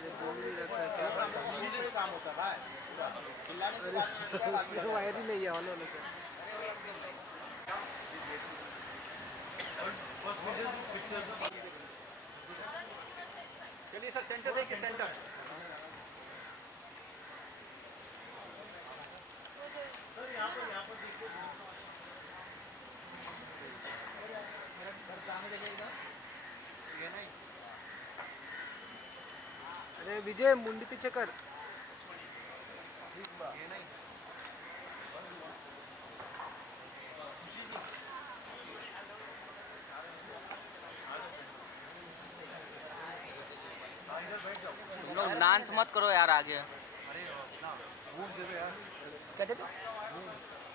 अरे बोल भी रखा है क्या पता। काम होता है अरे वायर ही नहीं है ऑन होने का। चलिए सर सेंटर देखिए सेंटर सर यहाँ पर देखिए सामने देखिएगा ये नहीं अरे विजय मुंडी पीछे कर। ये नहीं तुम लोग डांस मत करो यार आगे। क्या कहते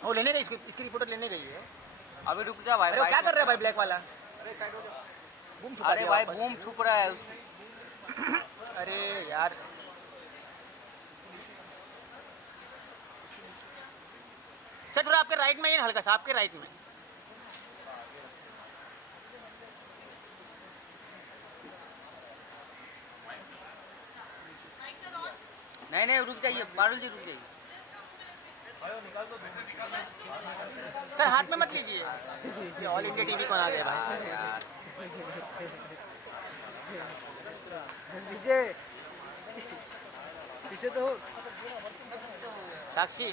वो लेने गई इसकी रिपोर्टर लेने गई है। अभी रुक जा भाई। अरे वो क्या कर रहा है भाई ब्लैक वाला? बूम छुपा अरे दिया भाई वापस। बूम छुप रहा है उसको। अरे यार सर थोड़ा आपके राइट में ही हल्का सा आपके राइट में। नहीं नहीं रुक जाइए पारुल जी रुक जाइए। सर हाथ में मत लीजिए। ऑल इंडिया टीवी कौन आ गया भाई? विजय पीछे तो हो। साक्षी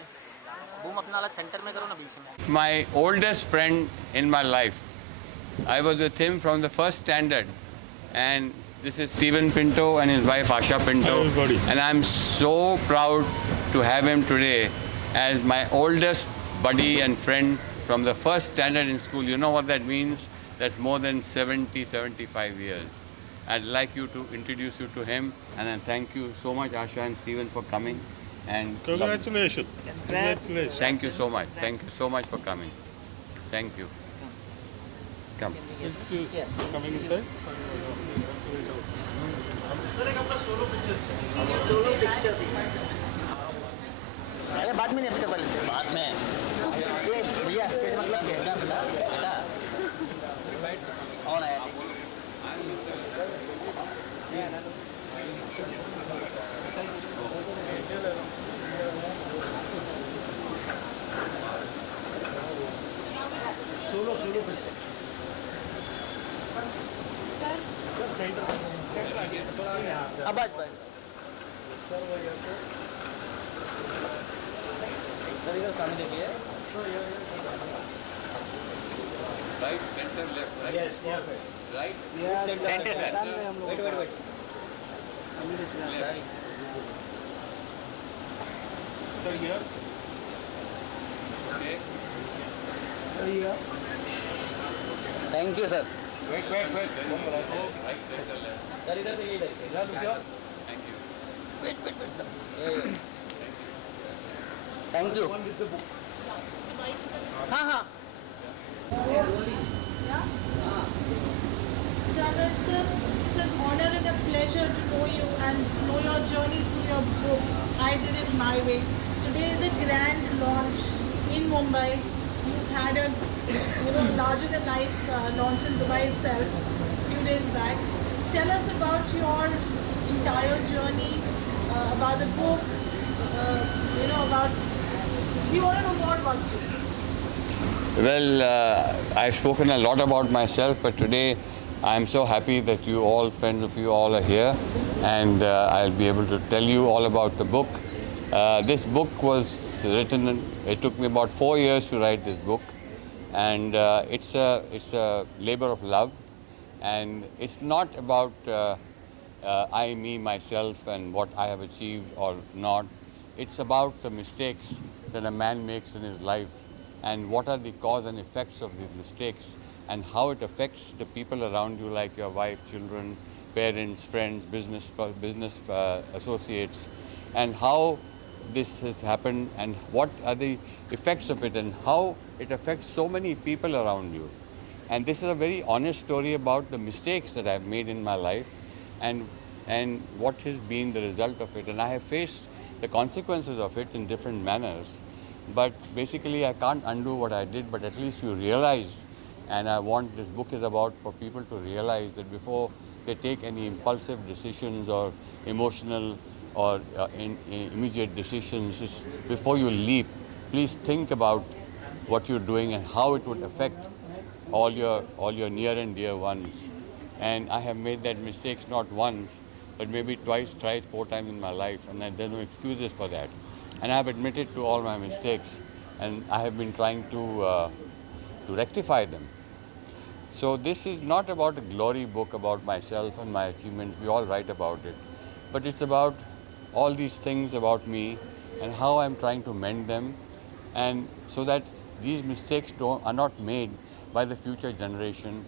बूम अपना वाला सेंटर में करो ना बीच में। My oldest friend in my life. I was with him from the first standard, and this is Stephen Pinto and his wife Asha Pinto. Hello, everybody. And I'm so proud to have him today as my oldest buddy and friend from the first standard in school. You know what that means? That's more than 70, 75 years. I'd like you to introduce you to him, and I thank you so much, Asha and Stephen, for coming. And Congratulations. Congratulations. thank you so much. Thank you so much for coming. Thank you. Come. It's coming inside. Sir एक अपना solo picture अरे बाद में नहीं अभी तक वाले बाद में ये भैया कैसे मतलब बेटा बेटा कौन आया सोलो सर सेंटर आ गया थोड़ा यहाँ अब बस सर वो यहाँ से सर इधर सामने देखिए। Right, center, left, right. Yes yes Right, wait wait wait sir here okay. Thank you sir. Wait Right, center, left. Sir इधर देखिए इधर Thank you. Wait wait wait sir thank you. हाँ हाँ Chandra, it's an honor and a pleasure to know you and know your journey through your book, I Did It My Way. Today is a grand launch in Mumbai. You've had a larger than life launch in Dubai itself a few days back. Tell us about your entire journey, about the book, about, we want to know more about you. Well, I've spoken a lot about myself, but today I'm so happy that you all, friends of you all are here, and I'll be able to tell you all about the book. This book was written, it took me about 4 years to write this book, and it's a labor of love, and it's not about I, me, myself and what I have achieved or not. It's about the mistakes that a man makes in his life and what are the cause and effects of these mistakes and how it affects the people around you, like your wife, children, parents, friends, business associates, and how this has happened and what are the effects of it and how it affects so many people around you. And this is a very honest story about the mistakes that I've made in my life and what has been the result of it. And I have faced the consequences of it in different manners. But basically I can't undo what I did, but at least you realize, and I want this book is about for people to realize that before they take any impulsive decisions or emotional or immediate decisions. Before you leap, please think about what you're doing and how it would affect all your near and dear ones. And I have made that mistakes not once, but maybe twice, thrice, 4 times in my life, and there are no excuses for that. And I have admitted to all my mistakes, and I have been trying to rectify them. So this is not about a glory book about myself and my achievements. We all write about it. But it's about all these things about me and how I'm trying to mend them, and so that these mistakes are not made by the future generation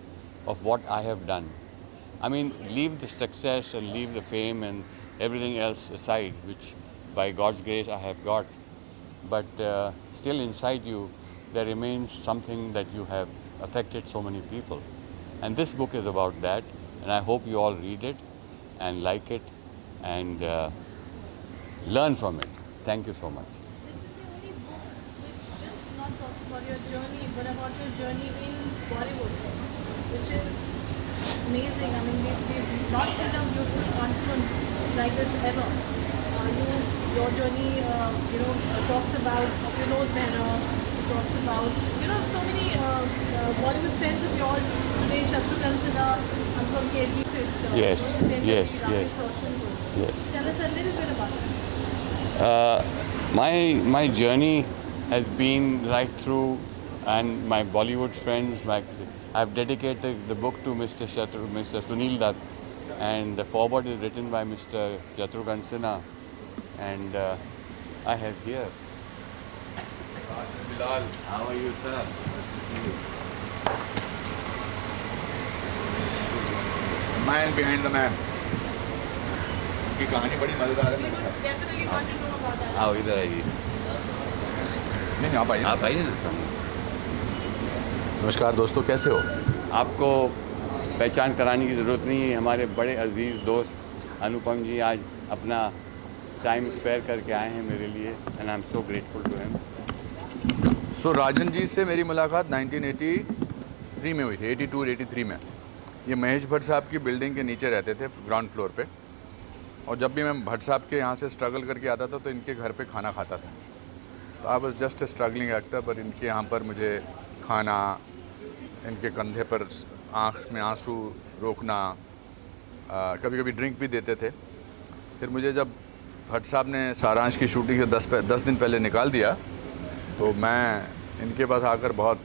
of what I have done. I mean, leave the success and leave the fame and everything else aside, which by God's grace I have got. But still inside you, there remains something that you have affected so many people. And this book is about that, and I hope you all read it and like it and learn from it. Thank you so much. This is the only book which just not talks about your journey, but about your journey in Bollywood, which is amazing. I mean, we've not seen a beautiful confluence like this ever. Your journey, talks about Vinod Mehra, talks about, so many Bollywood friends of yours today, Shatrughan Sinha, from KG Fit. Yes. Yes. Yes. Tell us a little bit about it. My journey has been right through, and my Bollywood friends, I've dedicated the book to Mr. Sunil Dutt, and the foreword is written by Mr. Shatrughan Sinha, and I have here. Bilal, how are you, sir? Man behind the man. उनकी कहानी बड़ी मजेदार है मेरे ख्याल। Definitely want to know about that. आओ इधर आइए। नहीं आप आइए। आप आइए ना सामने। नमस्कार दोस्तों, कैसे हो? आपको पहचान कराने की ज़रूरत नहीं है। हमारे बड़े अजीज़ दोस्त अनुपम जी आज अपना टाइम स्पेयर करके आए हैं मेरे लिए, and I am so grateful to him. So Rajan ji से मेरी मुलाकात 1983 में हुई थी, 82-83 में। ये महेश भट्ट साहब की बिल्डिंग के नीचे रहते थे, ग्राउंड फ्लोर पे, और जब भी मैं भट्ट साहब के यहाँ से स्ट्रगल करके आता था तो इनके घर पे खाना खाता था। तो I was just a struggling actor, पर इनके यहाँ पर मुझे खाना, इनके कंधे पर आँख में आंसू रोकना, कभी कभी ड्रिंक भी देते थे। फिर मुझे जब भट्ट साहब ने सारांश की शूटिंग से 10 दिन पहले निकाल दिया, तो मैं इनके पास आकर बहुत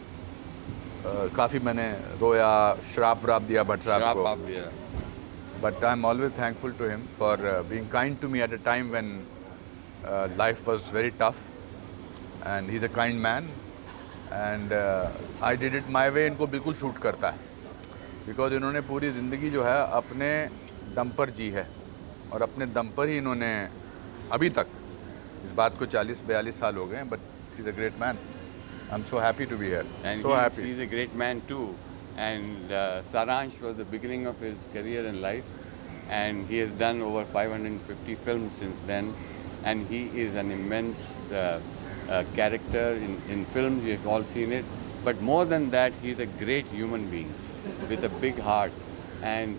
काफ़ी मैंने रोया, श्राप व्राप दिया भट्ट साहब को। But I'm always thankful to him for being kind to me at a time when life was very tough, and he's a kind man, and I did it my way। इनको बिल्कुल सूट करता है, because इन्होंने पूरी ज़िंदगी जो है अपने दम पर जी है, और अपने दम पर ही इन्होंने अभी तक, इस बात को 40-42 साल हो गए हैं, but he's a great man। I'm so happy to be here, and so happy। He's a great man too, and Saransh was the beginning of his career in life, and he has done over 550 films since then, and he is an immense character in films. You've all seen it, but more than that, he's a great human being with a big heart, and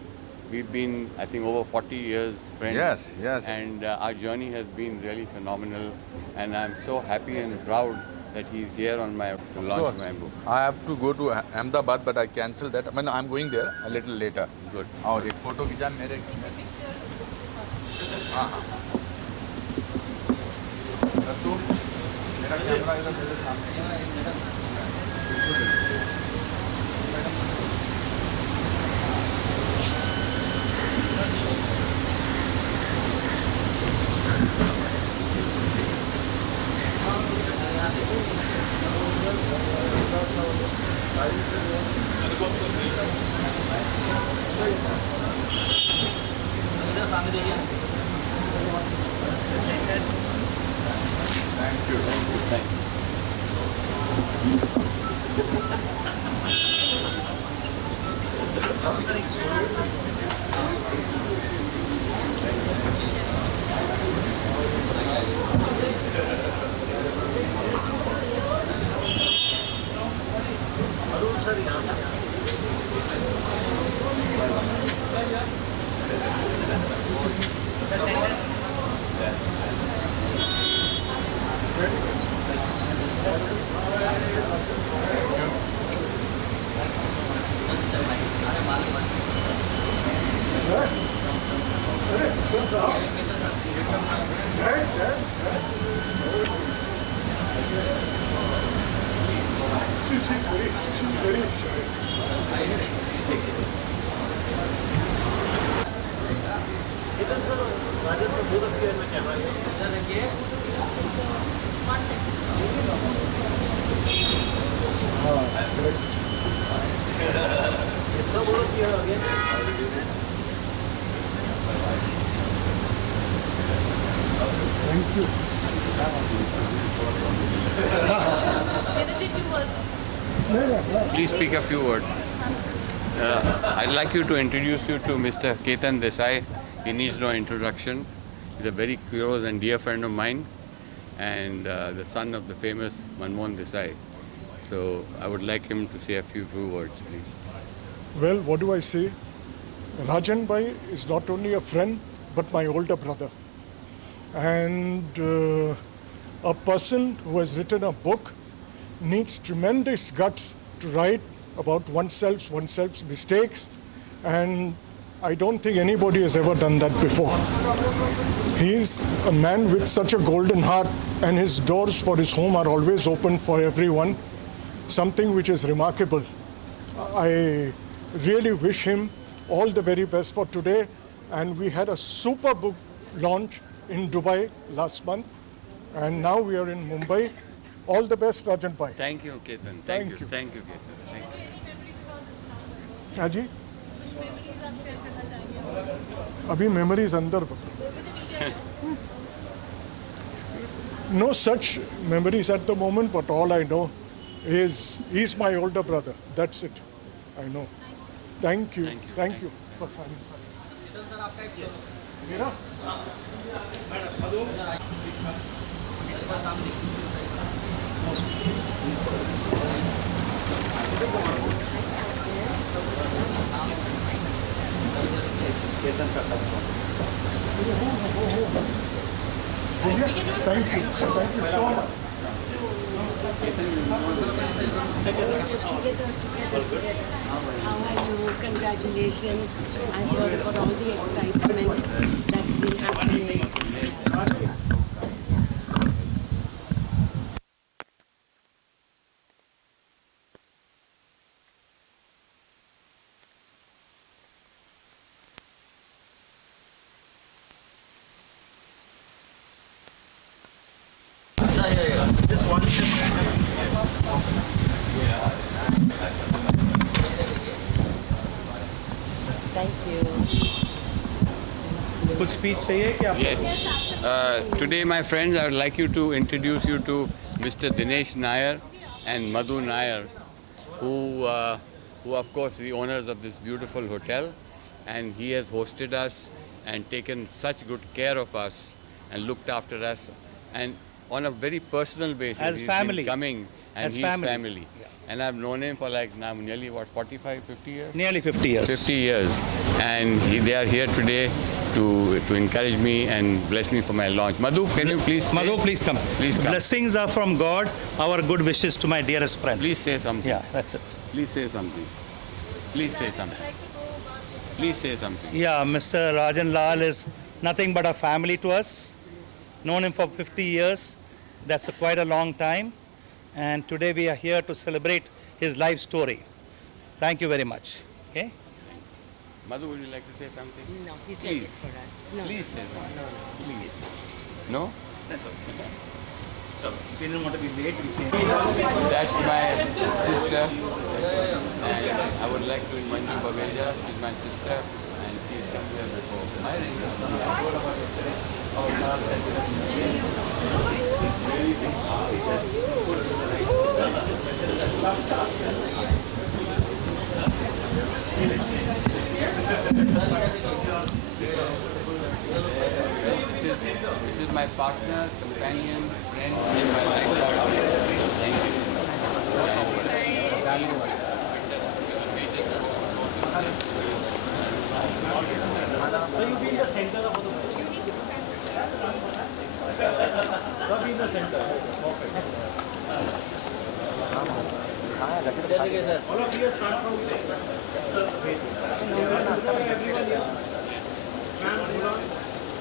we've been, I think, over 40 years friends. Yes, yes। And our journey has been really phenomenal, and I'm so happy and proud that he's here on my launch my book. I have to go to Ahmedabad, but I cancelled that। I mean, I'm going there a little later। Good. और एक photo खिंचा मेरे। हाँ हाँ। तू मेरा camera इधर मेरे सामने। Thank you. Thank you. Please speak a few words. I'd like you to introduce you to Mr. Ketan Desai. He needs no introduction. He's a very close and dear friend of mine, and the son of the famous Manmohan Desai. So I would like him to say a few words, please. Well, what do I say? Rajan Bhai is not only a friend, but my older brother. And a person who has written a book needs tremendous guts to write about oneself's mistakes. And I don't think anybody has ever done that before. He's a man with such a golden heart, and his doors for his home are always open for everyone. Something which is remarkable. I really wish him all the very best for today. And we had a super book launch in Dubai last month, and now we are in Mumbai. All the best, Rajan Bhai. Thank you, Ketan. Thank you. Thank you, Ketan. Thank you. हाँ जी अभी memories अंदर बता No such memories at the moment, but all I know is he's my older brother. That's it. I know. Thank you. Thank you. बस आने सारे। मेरा Thank you so much. How are you? Congratulations. I heard about all the excitement that's been happening. Thank you. कुछ speech चाहिए क्या? Yes. Today, my friends, I would like you to introduce you to Mr. Dinesh Nair and Madhu Nair, who of course, the owners of this beautiful hotel, and he has hosted us and taken such good care of us and looked after us, and on a very personal basis. As he's family. been coming, and As he's family. Yeah. And I've known him for like now nearly 45, 50 years? Nearly 50 years. 50 years. And they are here today to encourage me and bless me for my launch. Madhu, can you please Madhu, please come. Please come. Blessings are from God. Our good wishes to my dearest friend. Please say something. Yeah, that's it. Please say something. Please say something. Please say something. Yeah, Mr. Rajan Lal is nothing but a family to us. Known him for 50 years. That's quite a long time. And today we are here to celebrate his life story. Thank you very much. Okay? Madhu, would you like to say something? No, he said Please. it for us. No. Please say something. Please. No? That's okay. So, we didn't want to be late. That's my sister. And I would like to invite Manju Babeja. She's my sister. And she's come here before. This is my partner, companion, friend in my life. Thank you. You need to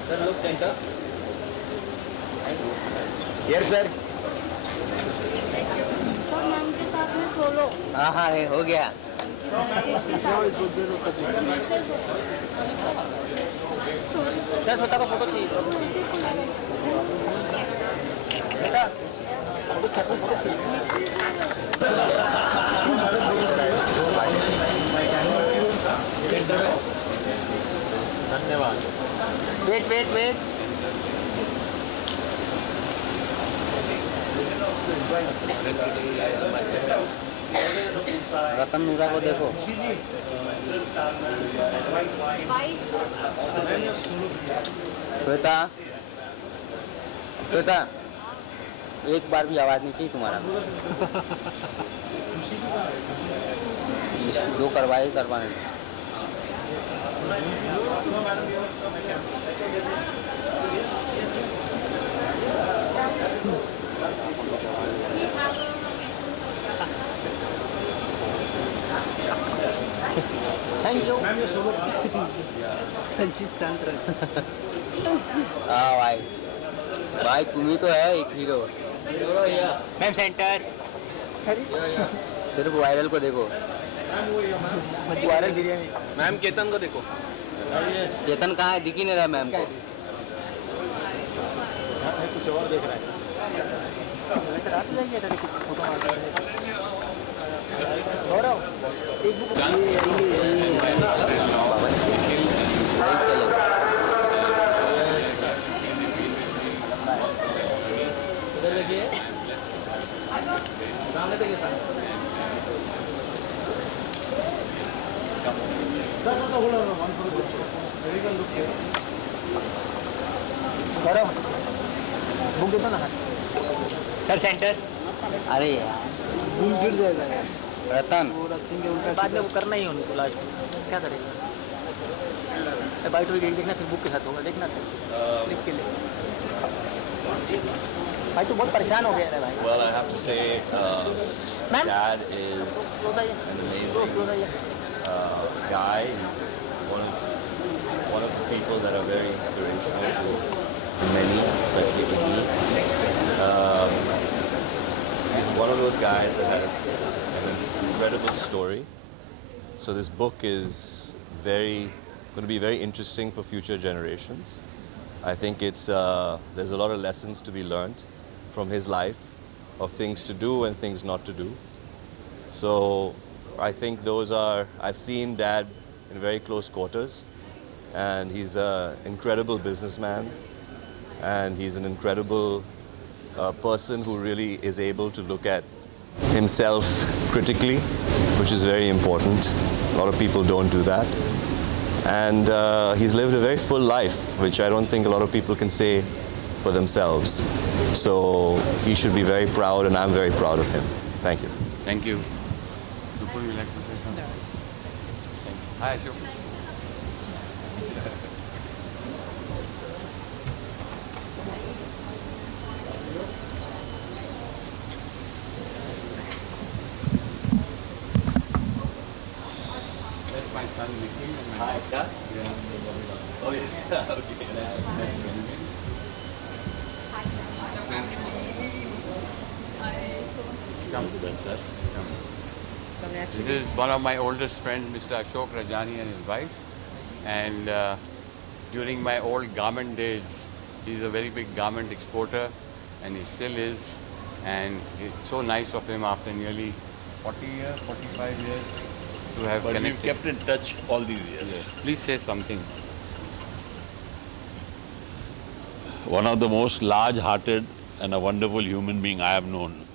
sir look centre here sir sir ma'am के साथ में solo हाँ हाँ है हो गया sir छोटा का फोटो चाहिए बेटा फोटो धन्यवाद वेट वेट वेट रतन नूरा को देखो श्वेता श्वेता एक बार भी आवाज नहीं चाहिए तुम्हारा जो करवाए करवाने थैंक यू संचित सांत्र हाँ भाई भाई तुम ही तो है एक हीरो मैम सेंटर सिर्फ वायरल को देखो वायरल बिरयानी मैम केतन को देखो चेतन कहाँ है दिख ही नहीं रहा मैम को कुछ और देख रहा है उधर देखिए सामने देखिए सामने बुक देता ना सर सेंटर अरे यार घूम गिर जाएगा यार रतन वो रखेंगे उल्टा बाद में वो करना ही है उनको लास्ट क्या करेगा बाइट हुई देखना फिर बुक के साथ होगा देखना लिख के ले भाई तो बहुत परेशान हो गया है भाई Well, I have to say, Dad is an amazing guy. He's one of the people that are very inspirational to many, especially to me. He's one of those guys that has an incredible story. So this book is going to be very interesting for future generations. I think there's a lot of lessons to be learned from his life, of things to do and things not to do. So I think I've seen Dad in very close quarters, and he's an incredible businessman, and he's an incredible person who really is able to look at himself critically, which is very important. A lot of people don't do that. And he's lived a very full life, which I don't think a lot of people can say for themselves. So he should be very proud, and I'm very proud of him. Thank you. Thank you. Dupul, you like to say something? Hi, Ashok. That's my son, Nikhil. Hi. Oh, yes. Okay. Come. Sir. This is one of my oldest friends, Mr. Ashok Rajani and his wife. And during my old garment days, he's a very big garment exporter, and he still is. And it's so nice of him after nearly 40 years, 45 years to have But connected. we've kept in touch all these years. Yes. Please say something. One of the most large-hearted and a wonderful human being I have known.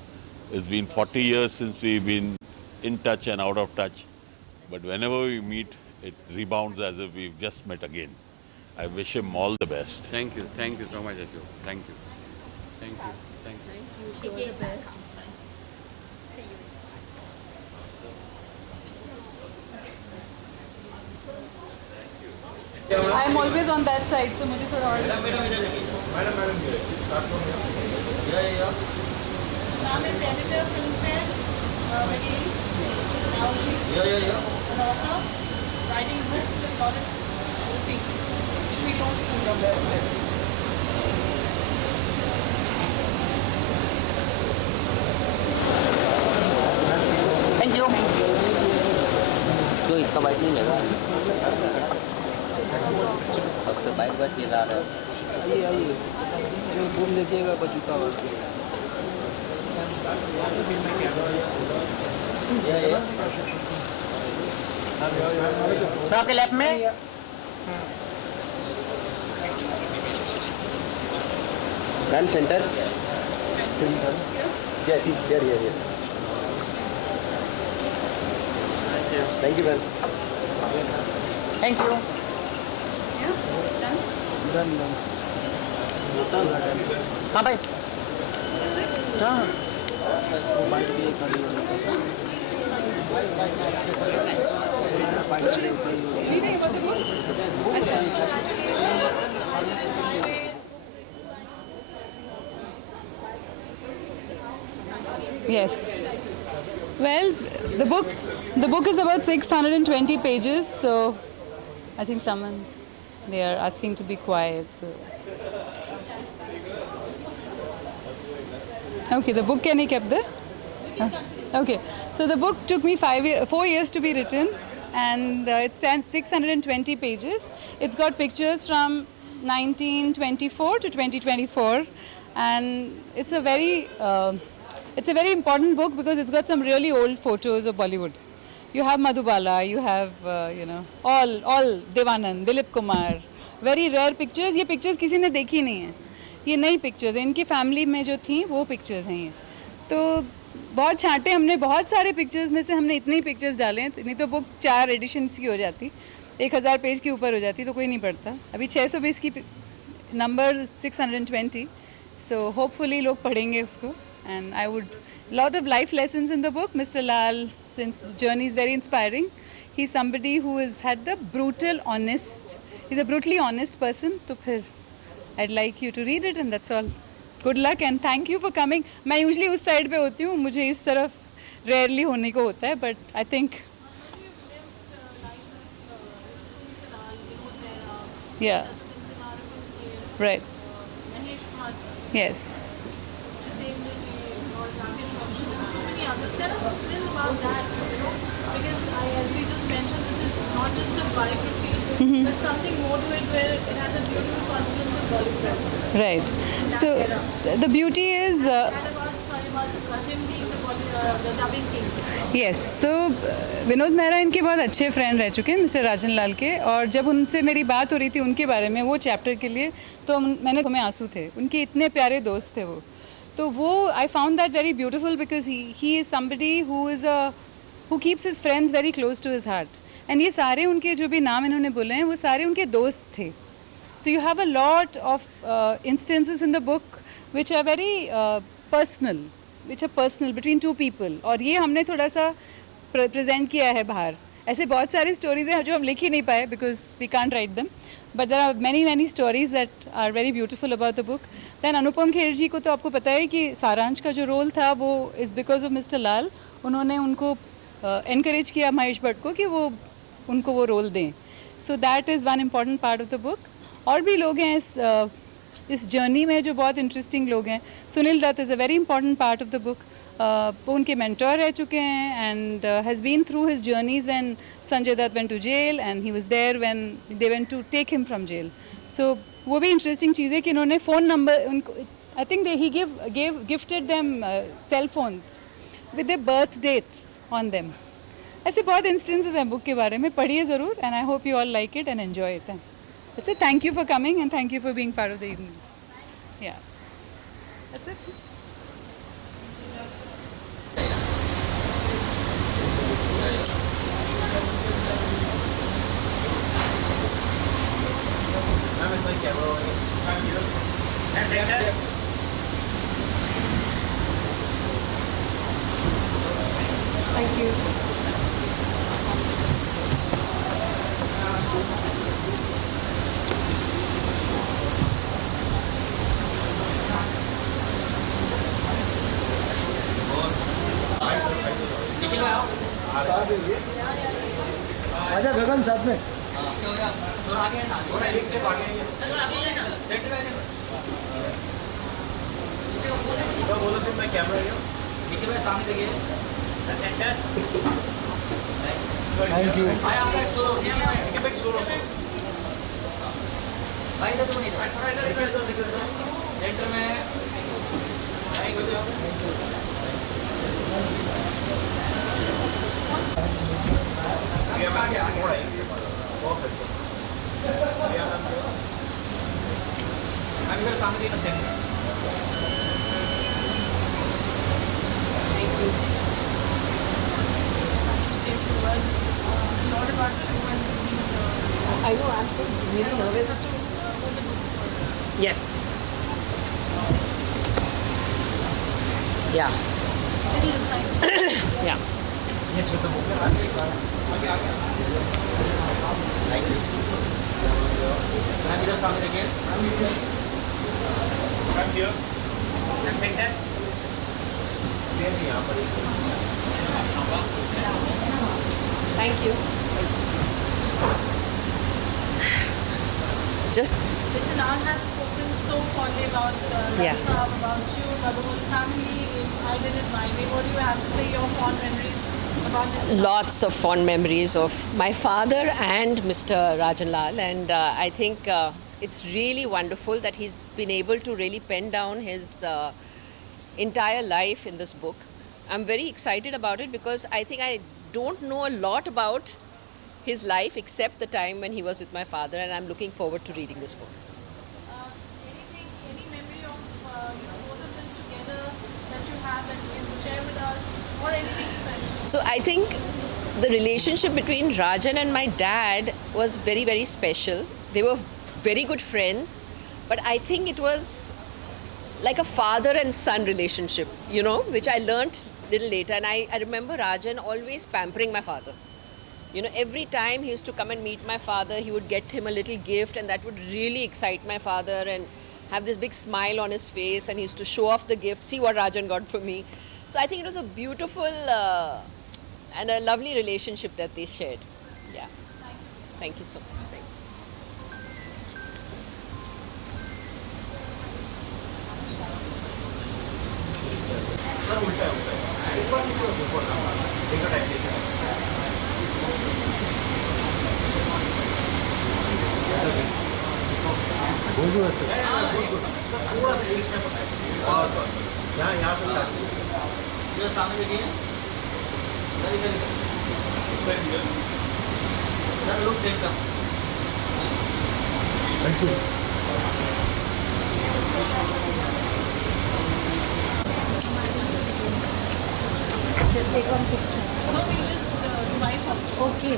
It's been 40 years since we've been in touch and out of touch. But whenever we meet, it rebounds as if we've just met again. I wish him all the best. Thank you. Thank you so much, Ashok. Thank you. Thank you. Thank you. Wish you all the best. I am always on that side, so मुझे थोड़ा और Ma'am is editor of Filmfare, Middle East. writing books and lot of things which we don't do. Thank you. तो इसका bike नहीं लगा, अब तो bike बस ये ला रहा है। आइए आइए, घूम देखिएगा बचूका वाला। तो आपके लेफ्ट में ma'am centre centre thank you ma'am. Thank you. Done हाँ भाई, हाँ बाइक पे खड़ी Yes. Well, the book is about 620 pages, so I think they are asking to be quiet. So. Okay, the book can be kept there? Okay, so the book took me 4 years to be written, and it stands 620 pages. It's got pictures from 1924 to 2024, and it's a very important book because it's got some really old photos of Bollywood. You have Madhubala, you have all Devanand, Dilip Kumar, very rare pictures. ये pictures किसी ने देखी नहीं है, ये नई pictures हैं, इनकी family में जो थी वो pictures हैं ये। तो बहुत छांटे हमने, बहुत सारे pictures में से हमने इतनी pictures डाले हैं, नहीं तो book 4 editions की हो जाती, 1000 पेज के ऊपर हो जाती तो कोई नहीं पढ़ता। अभी 620 की number 620, so hopefully लोग पढ़ेंगे उसको। And I would, lot of life lessons in the book. Mr. Lal, since journey is very inspiring. He's somebody who has had the he's a brutally honest person. So phir, I'd like you to read it, and that's all. Good luck and thank you for coming. मैं usually उस side पे होती हूँ, मुझे इस तरफ rarely होने को होता है, but I think, yeah, right, yes. Tell us a little about that, because as we just mentioned, this is not just a biography, but something more to it where it has a beautiful confluence of Bollywood. Right. So the beauty is. About him being the dubbing king. Yes. So Vinod Mehra इनके बहुत अच्छे friend रह चुके हैं, mister राजन लाल के, और जब उनसे मेरी बात हो रही थी उनके बारे में वो चैप्टर के लिए, तो हमें आंसू थे, उनके इतने प्यारे दोस्त थे वो। तो वो I found that very beautiful because he is somebody who keeps his friends very close to his heart, and ये सारे उनके जो भी नाम इन्होंने बोले हैं वो सारे उनके दोस्त थे। So you have a lot of instances in the book which are very personal between two people, और ये हमने थोड़ा सा प्रेजेंट किया है बाहर। ऐसे बहुत सारी स्टोरीज़ हैं जो हम लिख ही नहीं पाए because we can't write them, but there are many stories that are very beautiful about the book. Then Anupam Kher ji को तो आपको पता है कि सारांश का जो रोल था वो इज़ बिकॉज ऑफ मिस्टर लाल, उन्होंने उनको एनकरेज किया महेश भट्ट को कि वो उनको वो रोल दें। So that is one important part of the book. और भी लोग हैं इस जर्नी में जो बहुत इंटरेस्टिंग लोग हैं। Sunil Dutt is a very important part of the book. वो उनके मेंटोर रह चुके हैं and has been through his journeys when Sanjay Dutt went to jail and he was there when they went to take him from jail. So वो भी interesting चीज़ है कि इन्होंने फ़ोन नंबर उनको, I think he gifted them cell phones with the birth dates on them. ऐसे बहुत instances हैं book के बारे में, पढ़िए ज़रूर, and I hope you all like it and enjoy it. That's it. Thank you for coming and thank you for being part of the evening. Yeah. That's it. Thank you. आजा गगन साथ में। Thank you. Centre में सामने I know, I'm so really nervous. Yes. Yeah. Yeah. Yes, with the book. I'm here. Saamne देखिए. I'm here. Center. Thank you. Just Listen, Ann has spoken so fondly about Yeah. Rajasthan, about you, about the whole family. I did it my way. What do you have to say? Your fond memories about this? lots of fond memories of my father and Mr. Rajan Lal, and I think it's really wonderful that he's been able to really pen down his entire life in this book. I'm very excited about it because I think I don't know a lot about his life except the time when he was with my father, and I'm looking forward to reading this book. Anything, any memory of both of them together that you have that you can share with us, or anything special? So I think the relationship between Rajan and my dad was very, very special. They were very good friends, but I think it was like a father and son relationship, which I learnt little later. And I remember Rajan always pampering my father. Every time he used to come and meet my father, he would get him a little gift, and that would really excite my father and have this big smile on his face, and he used to show off the gift, see what Rajan got for me. So I think it was a beautiful and a lovely relationship that they shared. Yeah. Thank you so much. Thank you. सामने देखिए. Look center. Thank you. Just take one picture. No, we just revise something. Okay.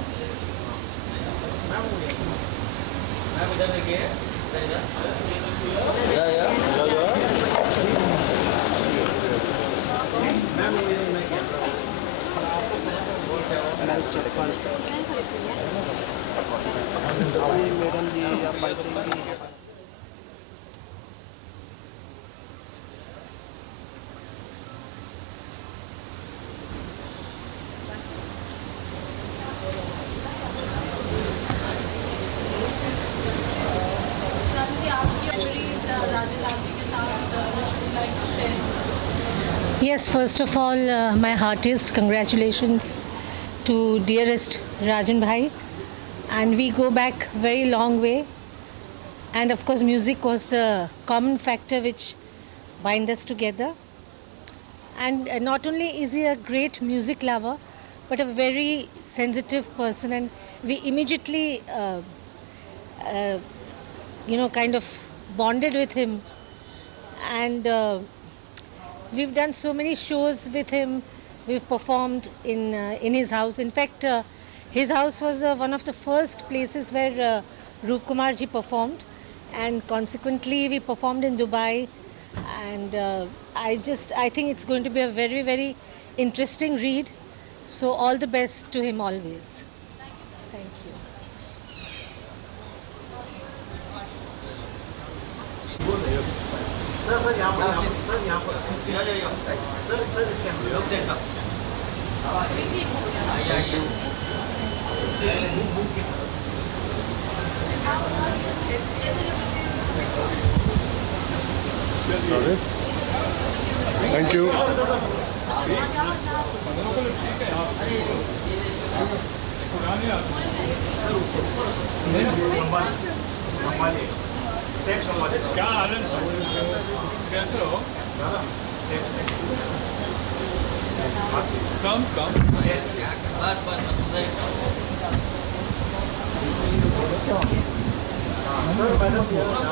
Ma'am इधर देखिए. Madam जी आप बैठेंगी। Yes, first of all, my heartiest congratulations to dearest Rajan Bhai. And we go back very long way. And of course, music was the common factor which bind us together. And not only is he a great music lover, but a very sensitive person. And we immediately, kind of bonded with him. And we've done so many shows with him. We've performed in his house. In fact, his house was one of the first places where Roop Kumar ji performed, and consequently we performed in Dubai. And I think it's going to be a very, very interesting read. So all the best to him always. Thank you. Sir यहाँ पर sir यहाँ पर sir इसके लोग centre Thank you. क्या आनंद कैसे हो कम बस बस उधर ही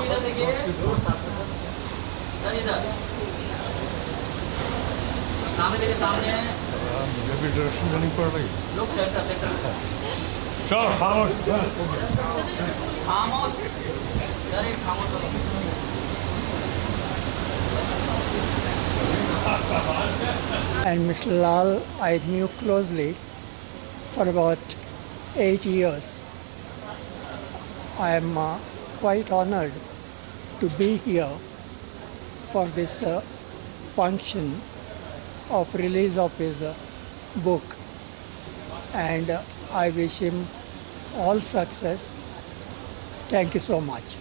इधर देखिए सर इधर सामने देखिए सामने मुझे भी डायरेक्शन देनी पड़ रही लोग सेंटर सेंटर चलो खामोश खामोश सर एक खामोश हो And Mr. Lal, I knew closely for about 8 years. I am quite honored to be here for this function of release of his book, and I wish him all success. Thank you so much.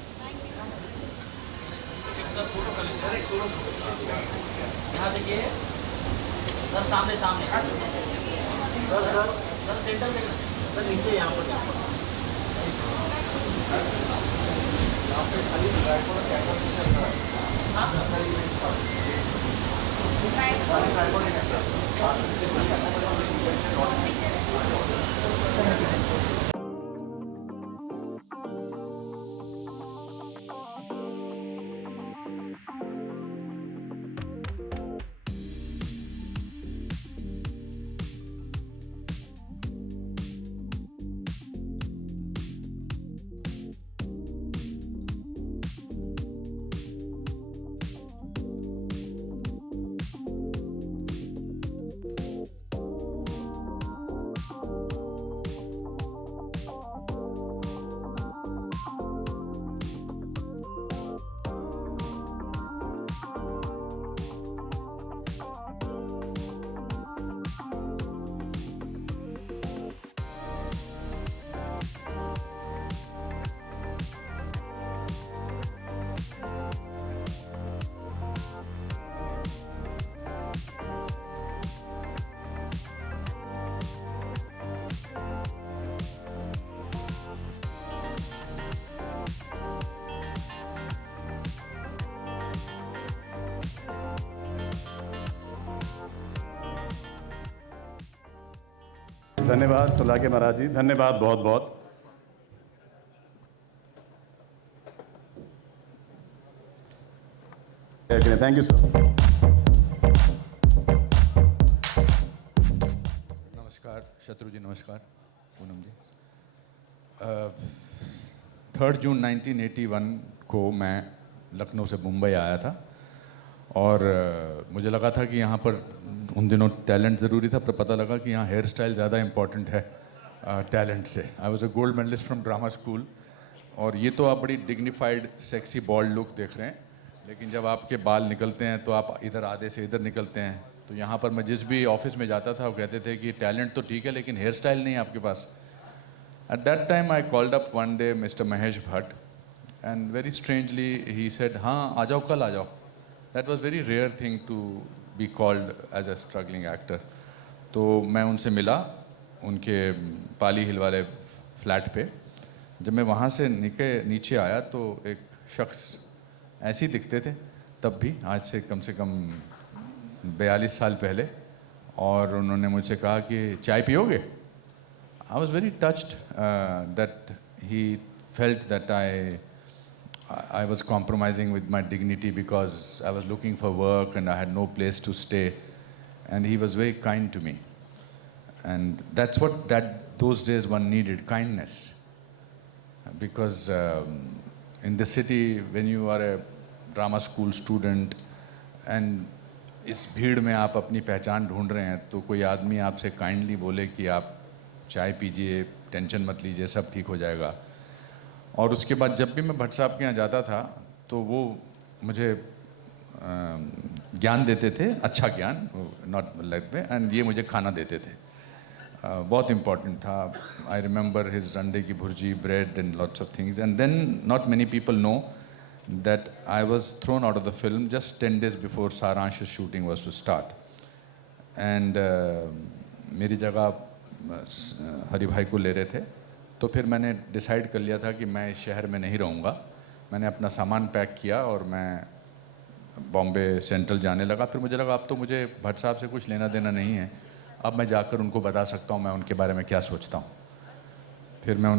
यहाँ देखिए sir सामने सामने sir sir sir centre में sir नीचे यहाँ पर धन्यवाद सुलाके महाराज जी धन्यवाद बहुत बहुत थैंक यू सर नमस्कार शत्रु जी, नमस्कार पूनम जी। 3 जून 1981 को मैं लखनऊ से मुंबई आया था और मुझे लगा था कि यहाँ पर उन दिनों टैलेंट ज़रूरी था, पर पता लगा कि यहाँ हेयर स्टाइल ज़्यादा इम्पॉर्टेंट है टैलेंट से। I was a gold medalist from drama school और ये तो आप बड़ी डिग्निफाइड सेक्सी बॉल्ड लुक देख रहे हैं, लेकिन जब आपके बाल निकलते हैं तो आप इधर आधे से इधर निकलते हैं। तो यहाँ पर मैं जिस भी ऑफिस में जाता था वो कहते थे कि टैलेंट तो ठीक है लेकिन हेयर स्टाइल नहीं है आपके पास। At that time I called up one day mister Mahesh Bhatt and very strangely he said, हाँ आ जाओ, कल आ जाओ। That was very rare thing to be called as a struggling actor. तो मैं उनसे मिला उनके पाली हिल वाले फ्लैट पे। जब मैं वहाँ से नीचे आया तो एक शख्स ऐसे ही दिखते थे तब भी, आज से कम 42 साल पहले, और उन्होंने मुझसे कहा कि चाय पियोगे। I was very touched that he felt that I was compromising with my dignity because I was looking for work and I had no place to stay, and he was very kind to me, and that's what those days one needed, kindness, because in the city when you are a drama school student and इस भीड़ में आप अपनी पहचान ढूंढ रहे हैं तो कोई आदमी आपसे काइंडली बोले कि आप चाय पीजिए, टेंशन मत लीजिए, सब ठीक हो जाएगा। और उसके बाद जब भी मैं भट्ट साहब के यहाँ जाता था तो वो मुझे ज्ञान देते थे, अच्छा ज्ञान, नॉट लाइक में, एंड ये मुझे खाना देते थे। बहुत इम्पोर्टेंट था. आई रिमेंबर हिज अंडे की भुर्जी, bread and lots of things. And then not many people know that I was thrown out of the film just 10 days before Saransh's shooting was to start. And मेरी जगह हरि भाई को ले रहे थे. तो फिर मैंने डिसाइड कर लिया था कि मैं इस शहर में नहीं रहूँगा. मैंने अपना सामान पैक किया और मैं बॉम्बे सेंट्रल जाने लगा. फिर मुझे लगा अब तो मुझे भट्ट साहब से कुछ लेना देना नहीं है. अब मैं जाकर उनको बता सकता हूँ मैं उनके बारे में क्या सोचता हूँ. फिर मैं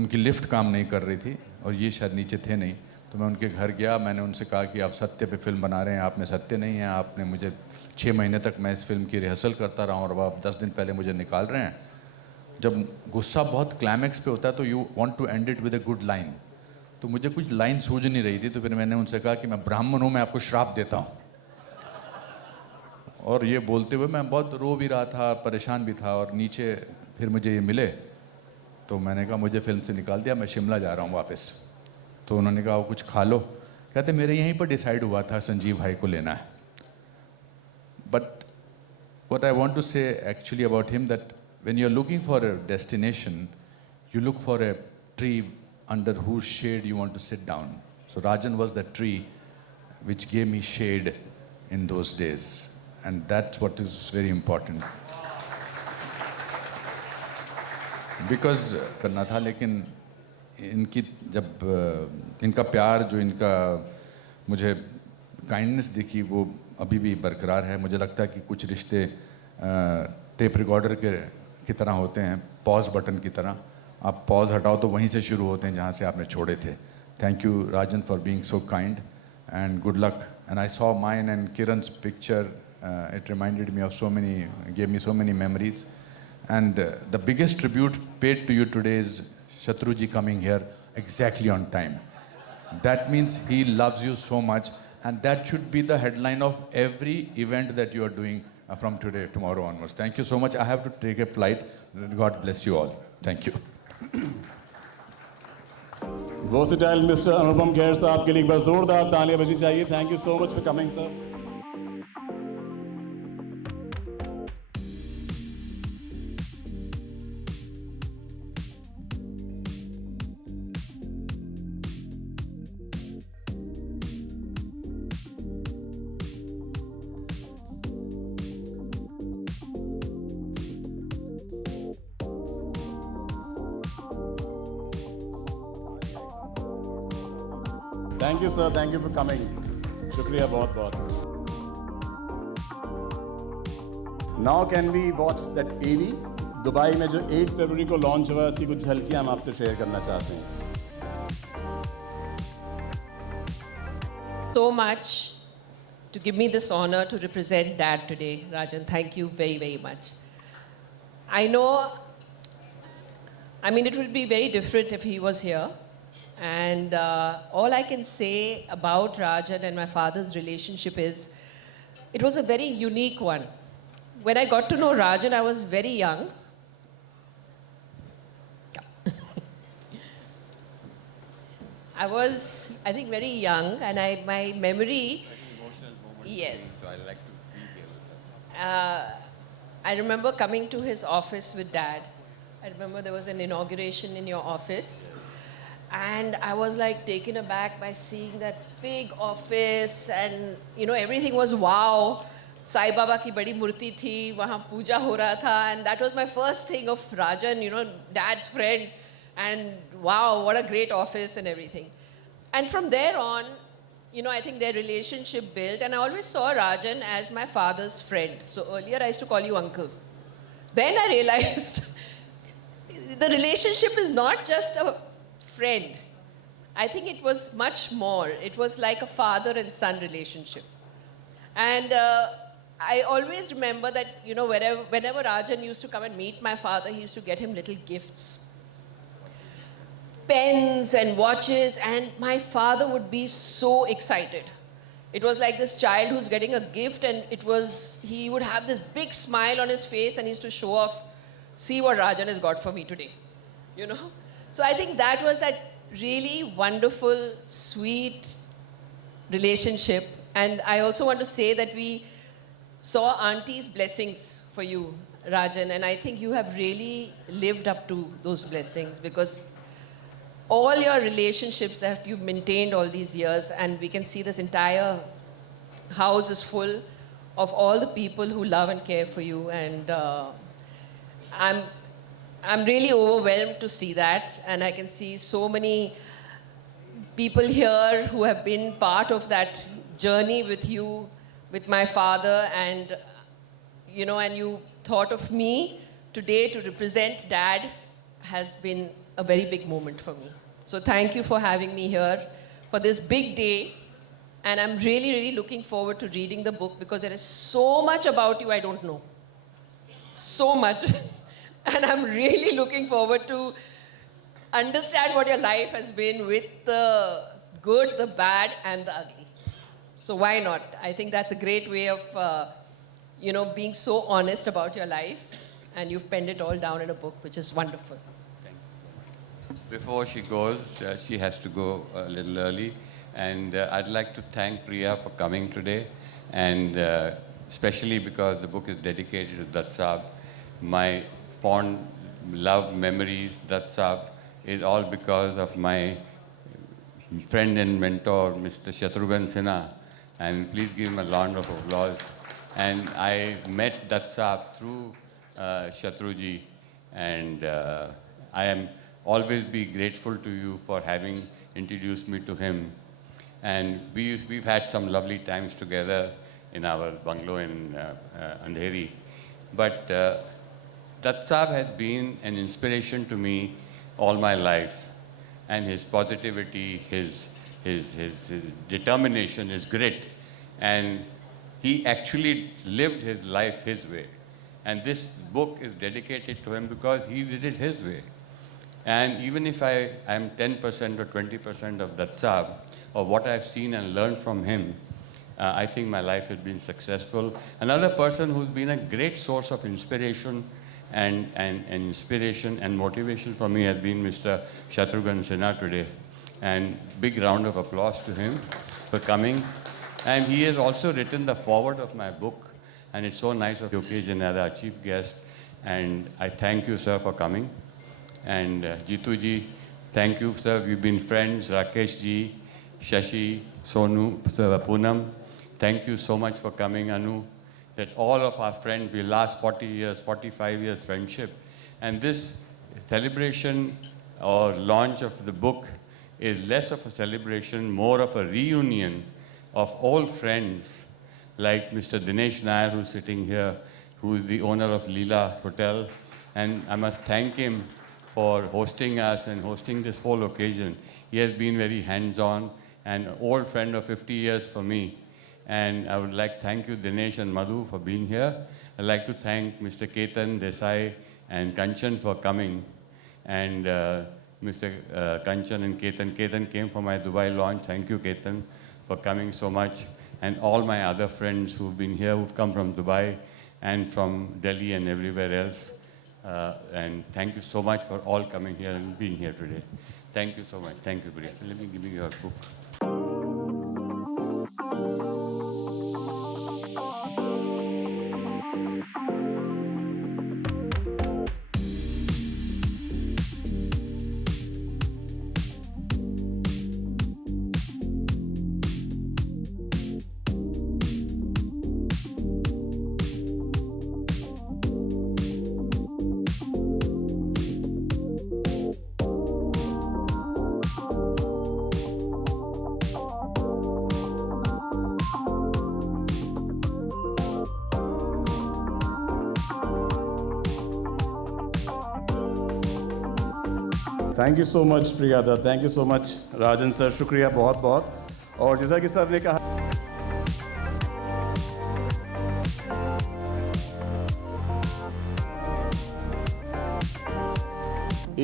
उनकी लिफ्ट काम नहीं कर रही थी और ये शायद नीचे थे नहीं. तो मैं उनके घर गया. मैंने उनसे कहा कि आप सत्य पे फिल्म बना रहे हैं, आप में सत्य नहीं है. आपने मुझे 6 महीने तक मैं इस फिल्म की रिहर्सल करता रहा और अब आप 10 दिन पहले मुझे निकाल रहे हैं. जब गुस्सा बहुत क्लाइमैक्स पे होता है तो you want to end it with a good line. तो मुझे कुछ लाइन सूझ नहीं रही थी. तो फिर मैंने उनसे कहा कि मैं ब्राह्मण हूँ, मैं आपको श्राप देता हूँ. और ये बोलते हुए मैं बहुत रो भी रहा था, परेशान भी था. और नीचे फिर मुझे ये मिले तो मैंने कहा मुझे फिल्म से निकाल दिया, मैं शिमला जा रहा हूँ वापस. तो उन्होंने कहा वो कुछ खा लो. कहते मेरे यहीं पर डिसाइड हुआ था संजीव भाई को लेना है. But what I want to say actually about him that when you're looking for a destination, you look for a tree under whose shade you want to sit down. So Rajan was the tree which gave me shade in those days, and that's what is very important. Because करना था, लेकिन इनकी जब इनका प्यार जो इनका मुझे काइंडनेस दिखी वो अभी भी बरकरार है. मुझे लगता है कि कुछ रिश्ते टेप रिकॉर्डर की तरह होते हैं, पॉज बटन की तरह. आप पॉज हटाओ तो वहीं से शुरू होते हैं जहाँ से आपने छोड़े थे. Thank you Rajan for being so kind and good luck. And I saw mine and Kiran's picture. It reminded me of so many, gave me so many memories. And the biggest tribute paid to you today is Shatruji coming here exactly on time. That means he loves you so much, and that should be the headline of every event that you are doing from today, tomorrow onwards. Thank you so much. I have to take a flight. God bless you all. Thank you. Versatile Mr. Anupam Kher साहब के लिए एक बार जोरदार तालियां बजनी चाहिए. Thank you so much for coming, sir. Thank you, sir. Thank you for coming. शुक्रिया बहुत बहुत. Now can we watch that AV? Dubai में जो 8 फरवरी को लॉन्च हुआ है उसकी कुछ झलकियां हम आपसे शेयर करना चाहते हैं. So much to give me this honor to represent Dad today. Rajan, thank you very, very much. I know, I mean, it would be very different if he was here. And all I can say about Rajan and my father's relationship is, it was a very unique one. When I got to know Rajan, I was very young. I was, I think, very young, and my memory. Yes. So I like to be here with her. I remember coming to his office with Dad. I remember there was an inauguration in your office. And I was like taken aback by seeing that big office, and you know, everything was wow. Sai Baba ki badi murti thi, wahan puja ho raha tha, and that was my first thing of Rajan, you know, Dad's friend, and wow, what a great office and everything. And from there on, you know, I think their relationship built, and I always saw Rajan as my father's friend. So earlier I used to call you uncle. Then I realized the relationship is not just a friend. I think it was much more. It was like a father and son relationship. And I always remember that, you know, whenever Rajan used to come and meet my father, he used to get him little gifts. Pens and watches, and my father would be so excited. It was like this child who's getting a gift, and he would have this big smile on his face and he used to show off, see what Rajan has got for me today, you know? So I think that was that really wonderful, sweet relationship. And I also want to say that we saw Auntie's blessings for you. Rajan, and I think you have really lived up to those blessings, because all your relationships that you've maintained all these years, and we can see this entire house is full of all the people who love and care for you, and I'm really overwhelmed to see that, and I can see so many people here who have been part of that journey with you, with my father, and you know, and you thought of me today to represent Dad has been a very big moment for me. So thank you for having me here for this big day. And I'm really, really looking forward to reading the book, because there is so much about you I don't know. So much. And I'm really looking forward to understand what your life has been, with the good, the bad, and the ugly. So why not? I think that's a great way of, you know, being so honest about your life. And you've penned it all down in a book, which is wonderful. Before she goes, she has to go a little early. And I'd like to thank Priya for coming today. And especially because the book is dedicated to Dutt Saab. My fond love memories, Dutt Saab, is all because of my friend and mentor, Mr. Shatrughan Sinha. And please give him a round of applause. And I met Dutt Saab through Shatruji. And I am always be grateful to you for having introduced me to him. And we've had some lovely times together in our bungalow in Andheri. But Dutt Saab has been an inspiration to me all my life. And his positivity, his determination, his grit. And he actually lived his life his way. And this book is dedicated to him because he did it his way. And even if I am 10% or 20% of Dutt Saab, or what I've seen and learned from him, I think my life has been successful. Another person who's been a great source of inspiration and inspiration and motivation for me has been Mr. Shatrughan Sinha today. And big round of applause to him for coming. And he has also written the foreword of my book. And it's so nice of the occasion as our chief guest. And I thank you, sir, for coming. And Jitu ji, thank you, sir. We've been friends. Rakesh ji, Shashi, Sonu, Poonam, thank you so much for coming, Anu. That all of our friends, we last 40 years, 45 years friendship. And this celebration or launch of the book is less of a celebration, more of a reunion of old friends like Mr. Dinesh Nair, who's sitting here, who is the owner of Leela Hotel. And I must thank him for hosting us and hosting this whole occasion. He has been very hands-on and an old friend of 50 years for me. And I would like to thank you, Dinesh and Madhu, for being here. I'd like to thank Mr. Ketan Desai and Kanchan for coming. And Mr. Kanchan and Ketan. Ketan came for my Dubai launch. Thank you, Ketan, for coming so much. And all my other friends who've been here, who've come from Dubai and from Delhi and everywhere else. And thank you so much for all coming here and being here today. Thank you so much. Thank you, Priya. Let me give you your book. Thank you so much Priya da, thank you so much Rajan sir, शुक्रिया बहुत बहुत। और जैसा कि sir ने कहा,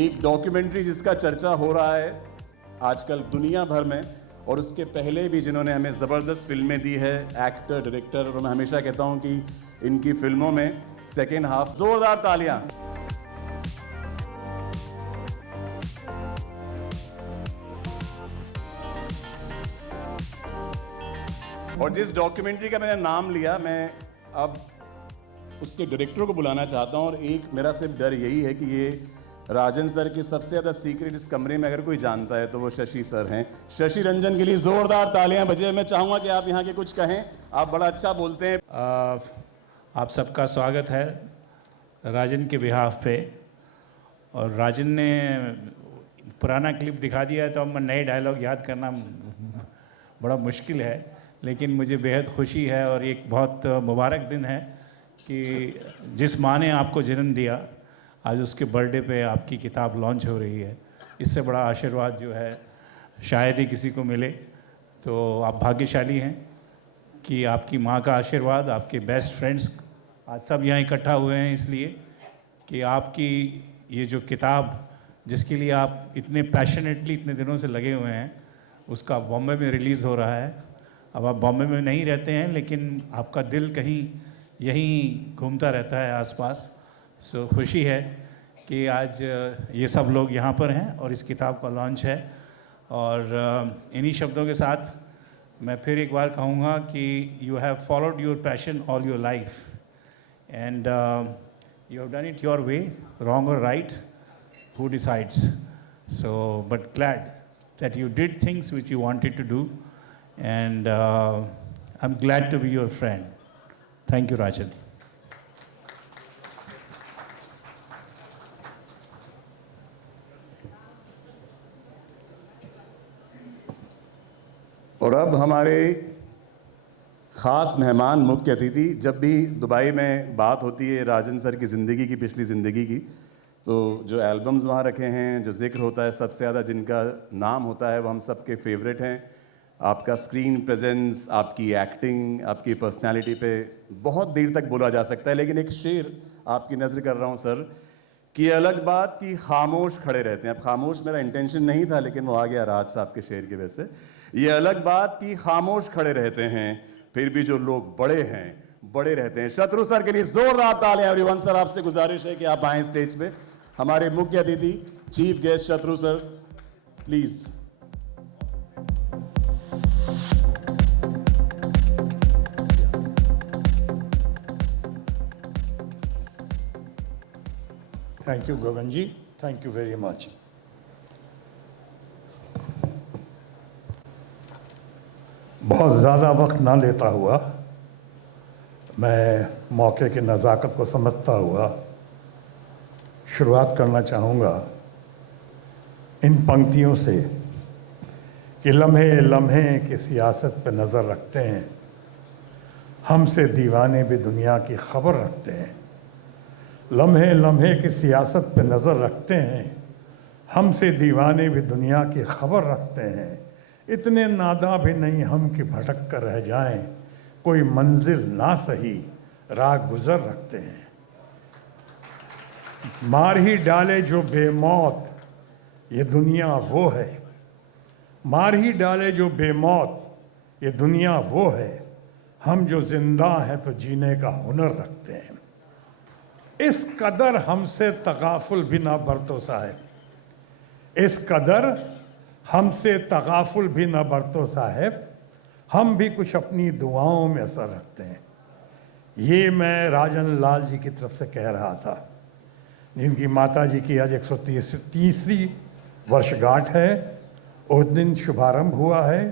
एक documentary जिसका चर्चा हो रहा है आजकल दुनिया भर में, और उसके पहले भी जिन्होंने हमें ज़बरदस्त फिल्में दी है, एक्टर, डायरेक्टर, और मैं हमेशा कहता हूं कि इनकी फिल्मों में सेकेंड हाफ, जोरदार तालियां। और जिस डॉक्यूमेंट्री का मैंने नाम लिया, मैं अब उसके डायरेक्टर को बुलाना चाहता हूँ और एक मेरा सिर्फ डर यही है कि ये राजन सर की सबसे ज़्यादा सीक्रेट इस कमरे में अगर कोई जानता है तो वो शशि सर हैं। शशि रंजन के लिए ज़ोरदार तालियां बजे। मैं चाहूँगा कि आप यहाँ के कुछ कहें, आप बड़ा अच्छा बोलते हैं। आप सबका स्वागत है राजन के बिहाफ पे। और राजन ने पुराना क्लिप दिखा दिया तो अब नए डायलॉग याद करना बड़ा मुश्किल है, लेकिन मुझे बेहद खुशी है और एक बहुत मुबारक दिन है कि जिस माँ ने आपको जन्म दिया आज उसके बर्थडे पे आपकी किताब लॉन्च हो रही है। इससे बड़ा आशीर्वाद जो है शायद ही किसी को मिले, तो आप भाग्यशाली हैं कि आपकी माँ का आशीर्वाद, आपके बेस्ट फ्रेंड्स आज सब यहाँ इकट्ठा हुए हैं इसलिए कि आपकी ये जो किताब जिसके लिए आप इतने पैशनेटली इतने दिनों से लगे हुए हैं उसका बॉम्बे में रिलीज़ हो रहा है। अब आप बॉम्बे में नहीं रहते हैं लेकिन आपका दिल कहीं यहीं घूमता रहता है आसपास। सो खुशी है कि आज ये सब लोग यहाँ पर हैं और इस किताब का लॉन्च है। और इन्हीं शब्दों के साथ मैं फिर एक बार कहूँगा कि you have followed your passion all your life and you have done it your way, wrong और right, who decides? So, but glad that you did things which you wanted to do, and I'm glad to be your friend. Thank you, Rajan. और अब हमारे ख़ास मेहमान मुख्य अतिथि। जब भी दुबई में बात होती है राजन सर की ज़िंदगी की, पिछली ज़िंदगी की, तो जो एल्बम्स वहाँ रखे हैं, जो जिक्र होता है, सबसे ज़्यादा जिनका नाम होता है वो हम सब के फेवरेट हैं। आपका स्क्रीन प्रेजेंस, आपकी एक्टिंग, आपकी पर्सनालिटी पे बहुत देर तक बोला जा सकता है, लेकिन एक शेर आपकी नज़र कर रहा हूँ सर कि अलग बात कि खामोश खड़े रहते हैं। अब खामोश मेरा इंटेंशन नहीं था लेकिन वो आ गया राज साहब के शेर की वजह से। ये अलग बात कि खामोश खड़े रहते हैं फिर भी जो लोग बड़े हैं बड़े रहते हैं। शत्रु सर के लिए जोरदार तालियां। एवरीवन सर आपसे गुजारिश है कि आप आएँ स्टेज पे। हमारे मुख्य अतिथि chief guest Shatru sir, please. Thank you Gagan ji, thank you very much. बहुत ज़्यादा वक्त ना लेता हुआ, मैं मौके की नज़ाकत को समझता हुआ शुरुआत करना चाहूँगा इन पंक्तियों से कि लम्हे लम्हे की सियासत पे नज़र रखते हैं, हमसे दीवाने भी दुनिया की खबर रखते हैं। लम्हे लम्हे की सियासत पे नज़र रखते हैं, हमसे दीवाने भी दुनिया की खबर रखते हैं। इतने नादा भी नहीं हम कि भटक कर रह जाएं, कोई मंजिल ना सही राह गुज़र रखते हैं। मार ही डाले जो बेमौत ये दुनिया वो है, मार ही डाले जो बेमौत ये दुनिया वो है, हम जो जिंदा हैं तो जीने का हुनर रखते हैं। इस कदर हमसे तगाफुल भी ना बरतो साहब, इस कदर हमसे तगाफुल भी ना बरतो साहब, हम भी कुछ अपनी दुआओं में असर रखते हैं। ये मैं राजन लाल जी की तरफ से कह रहा था, जिनकी माता जी की आज 133वीं वर्षगांठ है। उस दिन शुभारंभ हुआ है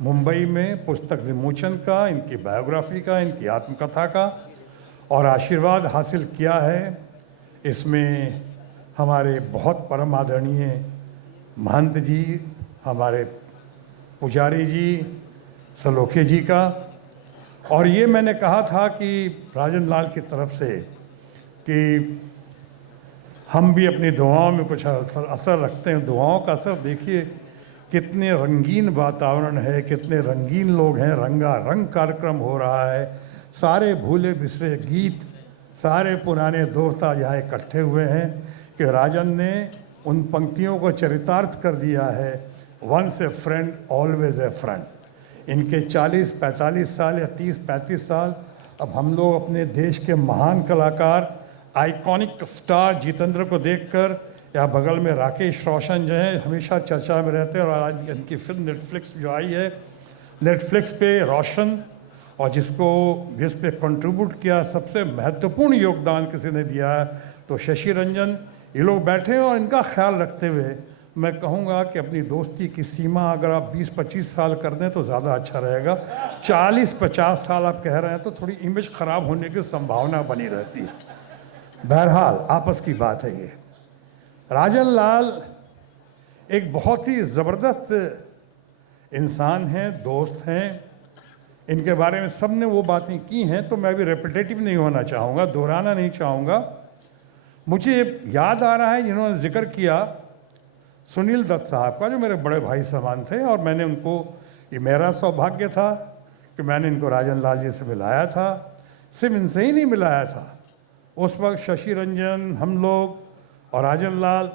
मुंबई में पुस्तक विमोचन का, इनकी बायोग्राफी का, इनकी आत्मकथा का, और आशीर्वाद हासिल किया है इसमें हमारे बहुत परम आदरणीय महंत जी, हमारे पुजारी जी, सलोखे जी का। और ये मैंने कहा था कि राजन लाल की तरफ से कि हम भी अपनी दुआओं में कुछ असर रखते हैं। दुआओं का असर देखिए, कितने रंगीन वातावरण है, कितने रंगीन लोग हैं, रंगारंग कार्यक्रम हो रहा है, सारे भूले बिसरे गीत, सारे पुराने दोस्त आज यहाँ इकट्ठे हुए हैं कि राजन ने उन पंक्तियों को चरितार्थ कर दिया है, once a friend always a friend. इनके 40-45 साल या 30-35 साल, अब हम लोग अपने देश के महान कलाकार, आइकॉनिक स्टार जितेंद्र को देखकर, या बगल में राकेश रोशन जो हैं हमेशा चर्चा में रहते हैं, और आज इनकी फिल्म नेटफ्लिक्स जो आई है, नेटफ्लिक्स पे रोशन और जिस पे कंट्रीब्यूट किया, सबसे महत्वपूर्ण योगदान किसी ने दिया है तो शशि रंजन। ये लोग बैठे हैं और इनका ख्याल रखते हुए मैं कहूँगा कि अपनी दोस्ती की सीमा अगर आप 20-25 साल कर दें तो ज़्यादा अच्छा रहेगा। 40-50 साल आप कह रहे हैं तो थोड़ी इमेज ख़राब होने की संभावना बनी रहती है। बहरहाल आपस की बात है ये। राजन लाल एक बहुत ही ज़बरदस्त इंसान हैं, दोस्त हैं। इनके बारे में सब ने वो बातें की हैं तो मैं भी रेपिटेटिव नहीं होना चाहूँगा, दोहराना नहीं चाहूँगा। मुझे याद आ रहा है जिन्होंने जिक्र किया सुनील दत्त साहब का, जो मेरे बड़े भाई समान थे, और मैंने उनको, ये मेरा सौभाग्य था कि मैंने इनको राजन लाल जी से मिलाया था। सिर्फ इनसे ही नहीं मिलाया था, उस वक्त शशि रंजन, हम लोग और राजन लाल,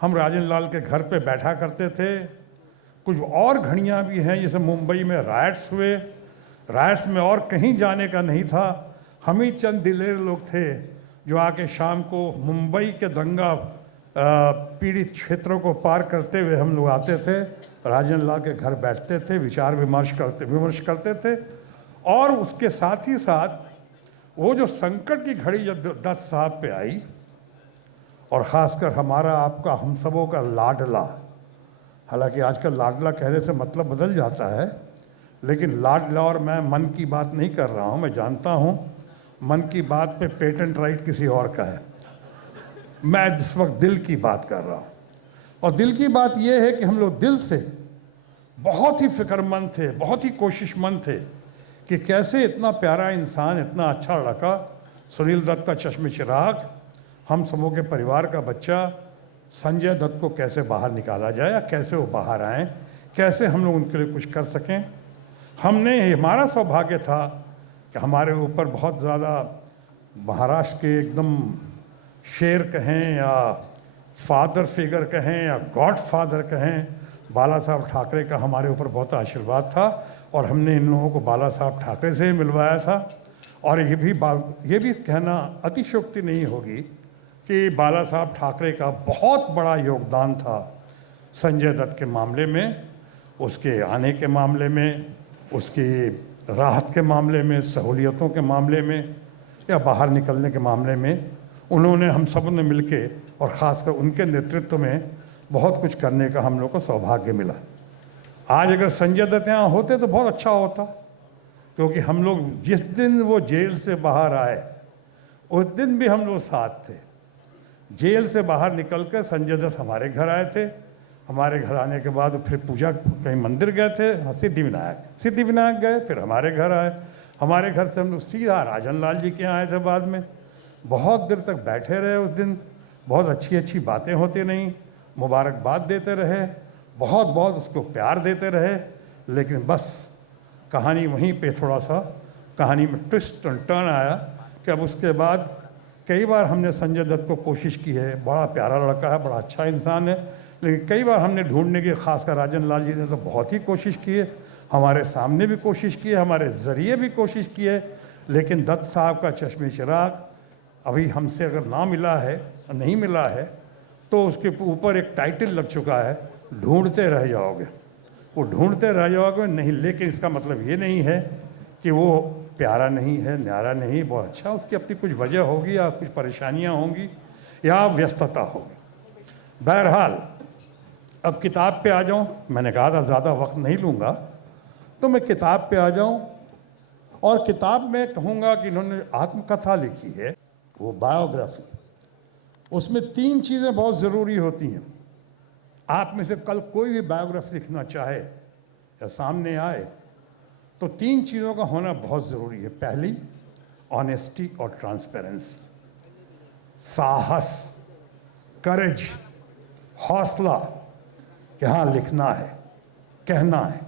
हम राजन लाल के घर पे बैठा करते थे। कुछ और घड़ियाँ भी हैं, जैसे मुंबई में राइट्स हुए, राइट्स में और कहीं जाने का नहीं था, हम ही चंद दिलेर लोग थे जो आके शाम को मुंबई के दंगा पीड़ित क्षेत्रों को पार करते हुए हम लोग आते थे, राजन लाल के घर बैठते थे, विचार विमर्श करते थे। और उसके साथ ही साथ वो जो संकट की घड़ी जब दत्त साहब पे आई, और ख़ासकर हमारा आपका हम सबों का लाडला, हालांकि आजकल लाडला कहने से मतलब बदल जाता है, लेकिन लाडला, और मैं मन की बात नहीं कर रहा हूँ, मैं जानता हूँ मन की बात पे पेटेंट राइट किसी और का है, मैं इस वक्त दिल की बात कर रहा हूँ। और दिल की बात यह है कि हम लोग दिल से बहुत ही फिक्रमंद थे, बहुत ही कोशिशमंद थे कि कैसे इतना प्यारा इंसान, इतना अच्छा लड़का सुनील दत्त का चश्मे चिराग, हम सबों के परिवार का बच्चा संजय दत्त को कैसे बाहर निकाला जाए, या कैसे वो बाहर आएँ, कैसे हम लोग उनके लिए कुछ कर सकें। हमारा सौभाग्य था कि हमारे ऊपर बहुत ज़्यादा महाराष्ट्र के एकदम शेर कहें या फादर फिगर कहें या गॉड फादर कहें, बाला साहब ठाकरे का हमारे ऊपर बहुत आशीर्वाद था, और हमने इन लोगों को बाला साहब ठाकरे से ही मिलवाया था। और ये भी कहना अतिशयोक्ति नहीं होगी कि बाला साहब ठाकरे का बहुत बड़ा योगदान था संजय दत्त के मामले में, उसके आने के मामले में, उसकी राहत के मामले में, सहूलियतों के मामले में, या बाहर निकलने के मामले में। उन्होंने, हम सब ने मिलके, और ख़ासकर उनके नेतृत्व में बहुत कुछ करने का हम लोग को सौभाग्य मिला। आज अगर संजय दत्त यहाँ होते तो बहुत अच्छा होता, क्योंकि हम लोग जिस दिन वो जेल से बाहर आए उस दिन भी हम लोग साथ थे। जेल से बाहर निकलकर संजय दत्त हमारे घर आए थे, हमारे घर आने के बाद फिर पूजा, कहीं मंदिर गए थे, सिद्धिविनायक गए, फिर हमारे घर आए। हमारे घर से हम लोग सीधा राजन लाल जी के यहाँ आए थे। बाद में बहुत देर तक बैठे रहे उस दिन, बहुत अच्छी अच्छी बातें होती रहीं, मुबारकबाद देते रहे, बहुत बहुत उसको प्यार देते रहे। लेकिन बस कहानी वहीं पे थोड़ा सा कहानी में ट्विस्ट एंड टर्न आया कि अब उसके बाद कई बार हमने संजय दत्त को कोशिश की है, बड़ा प्यारा लड़का है, बड़ा अच्छा इंसान है, लेकिन कई बार हमने ढूंढने की, खासकर राजन लाल जी ने तो बहुत ही कोशिश की है, हमारे सामने भी कोशिश की है, हमारे ज़रिए भी कोशिश की है, लेकिन दत्त साहब का चश्मे चिराग अभी हमसे अगर ना मिला है, नहीं मिला है, तो उसके ऊपर एक टाइटल लग चुका है, ढूंढते रह जाओगे। वो ढूंढते रह जाओगे नहीं, लेकिन इसका मतलब ये नहीं है कि वो प्यारा नहीं है, न्यारा नहीं, बहुत अच्छा, उसकी अपनी कुछ वजह होगी, या कुछ परेशानियां होंगी, या व्यस्तता होगी। बहरहाल अब किताब पे आ जाऊं, मैंने कहा था ज़्यादा वक्त नहीं लूँगा, तो मैं किताब पे आ जाऊं। और किताब में कहूँगा कि इन्होंने आत्मकथा लिखी है, वो बायोग्राफी, उसमें 3 चीज़ें बहुत ज़रूरी होती हैं। आप में से कल कोई भी बायोग्राफी लिखना चाहे या सामने आए तो 3 चीज़ों का होना बहुत ज़रूरी है। पहली, ऑनेस्टी और ट्रांसपेरेंसी, साहस, करेज, हौसला कि हाँ लिखना है, कहना है।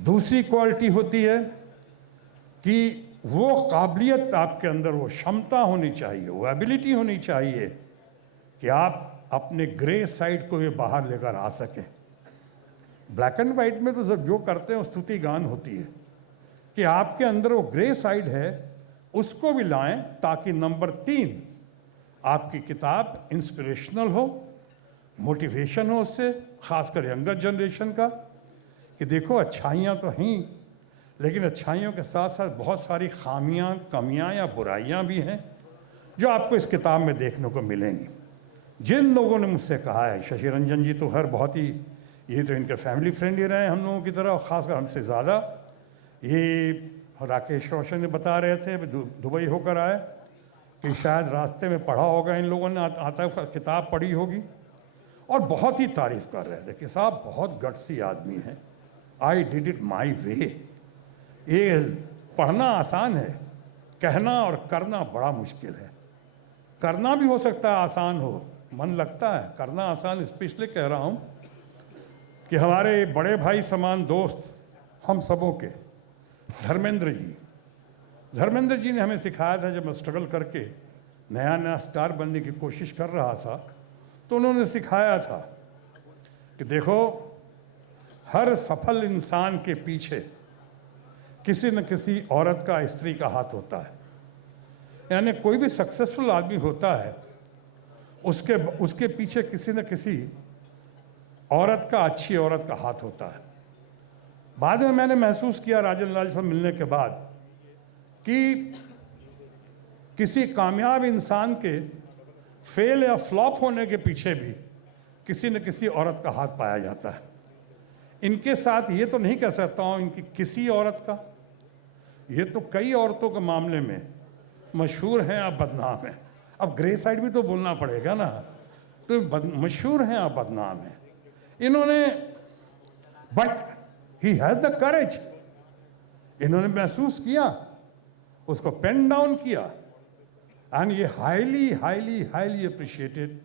दूसरी क्वालिटी होती है कि वो काबिलियत आपके अंदर, वो क्षमता होनी चाहिए, वो एबिलिटी होनी चाहिए कि आप अपने ग्रे साइड को भी बाहर लेकर आ सकें। ब्लैक एंड वाइट में तो सब जो करते हैं वो स्तुति गान होती है, कि आपके अंदर वो ग्रे साइड है उसको भी लाएं, ताकि नंबर 3 आपकी किताब इंस्पिरेशनल हो, मोटिवेशन हो उससे, खासकर यंगर जनरेशन का, कि देखो अच्छाइयाँ तो हैं, लेकिन अच्छाइयों के साथ साथ बहुत सारी खामियां, कमियां या बुराइयां भी हैं जो आपको इस किताब में देखने को मिलेंगी। जिन लोगों ने मुझसे कहा है, शशि रंजन जी तो खैर बहुत ही, ये तो इनके फैमिली फ्रेंड ही रहे हम लोगों की तरह, ख़ासकर हमसे ज़्यादा। ये राकेश रोशन ने बता रहे थे, दुबई होकर आए, कि शायद रास्ते में पढ़ा होगा इन लोगों ने, आता किताब पढ़ी होगी, और बहुत ही तारीफ़ कर रहे थे कि साहब बहुत गट्सी आदमी हैं, आई डिड इट माई वे। ये पढ़ना आसान है, कहना और करना बड़ा मुश्किल है। करना भी हो सकता है आसान हो, मन लगता है, करना आसान इसलिए कह रहा हूँ कि हमारे बड़े भाई समान दोस्त हम सबों के धर्मेंद्र जी ने हमें सिखाया था, जब मैं स्ट्रगल करके नया नया स्टार बनने की कोशिश कर रहा था, तो उन्होंने सिखाया था कि देखो, हर सफल इंसान के पीछे किसी न किसी औरत का, स्त्री का हाथ होता है। यानी कोई भी सक्सेसफुल आदमी होता है, उसके पीछे किसी न किसी औरत का, अच्छी औरत का हाथ होता है। बाद में मैंने महसूस किया राजन लाल से मिलने के बाद कि किसी कामयाब इंसान के फेल या फ्लॉप होने के पीछे भी किसी न किसी औरत का हाथ पाया जाता है। इनके साथ ये तो नहीं कह सकता हूँ इनकी किसी औरत का, ये तो कई औरतों के मामले में मशहूर हैं या बदनाम हैं। अब ग्रे साइड भी तो बोलना पड़ेगा ना, तो मशहूर हैं या बदनाम हैं इन्होंने, but he has the courage, इन्होंने महसूस किया, उसको पेन डाउन किया, एंड ये हाईली हाईली हाईली अप्रिशिएटेड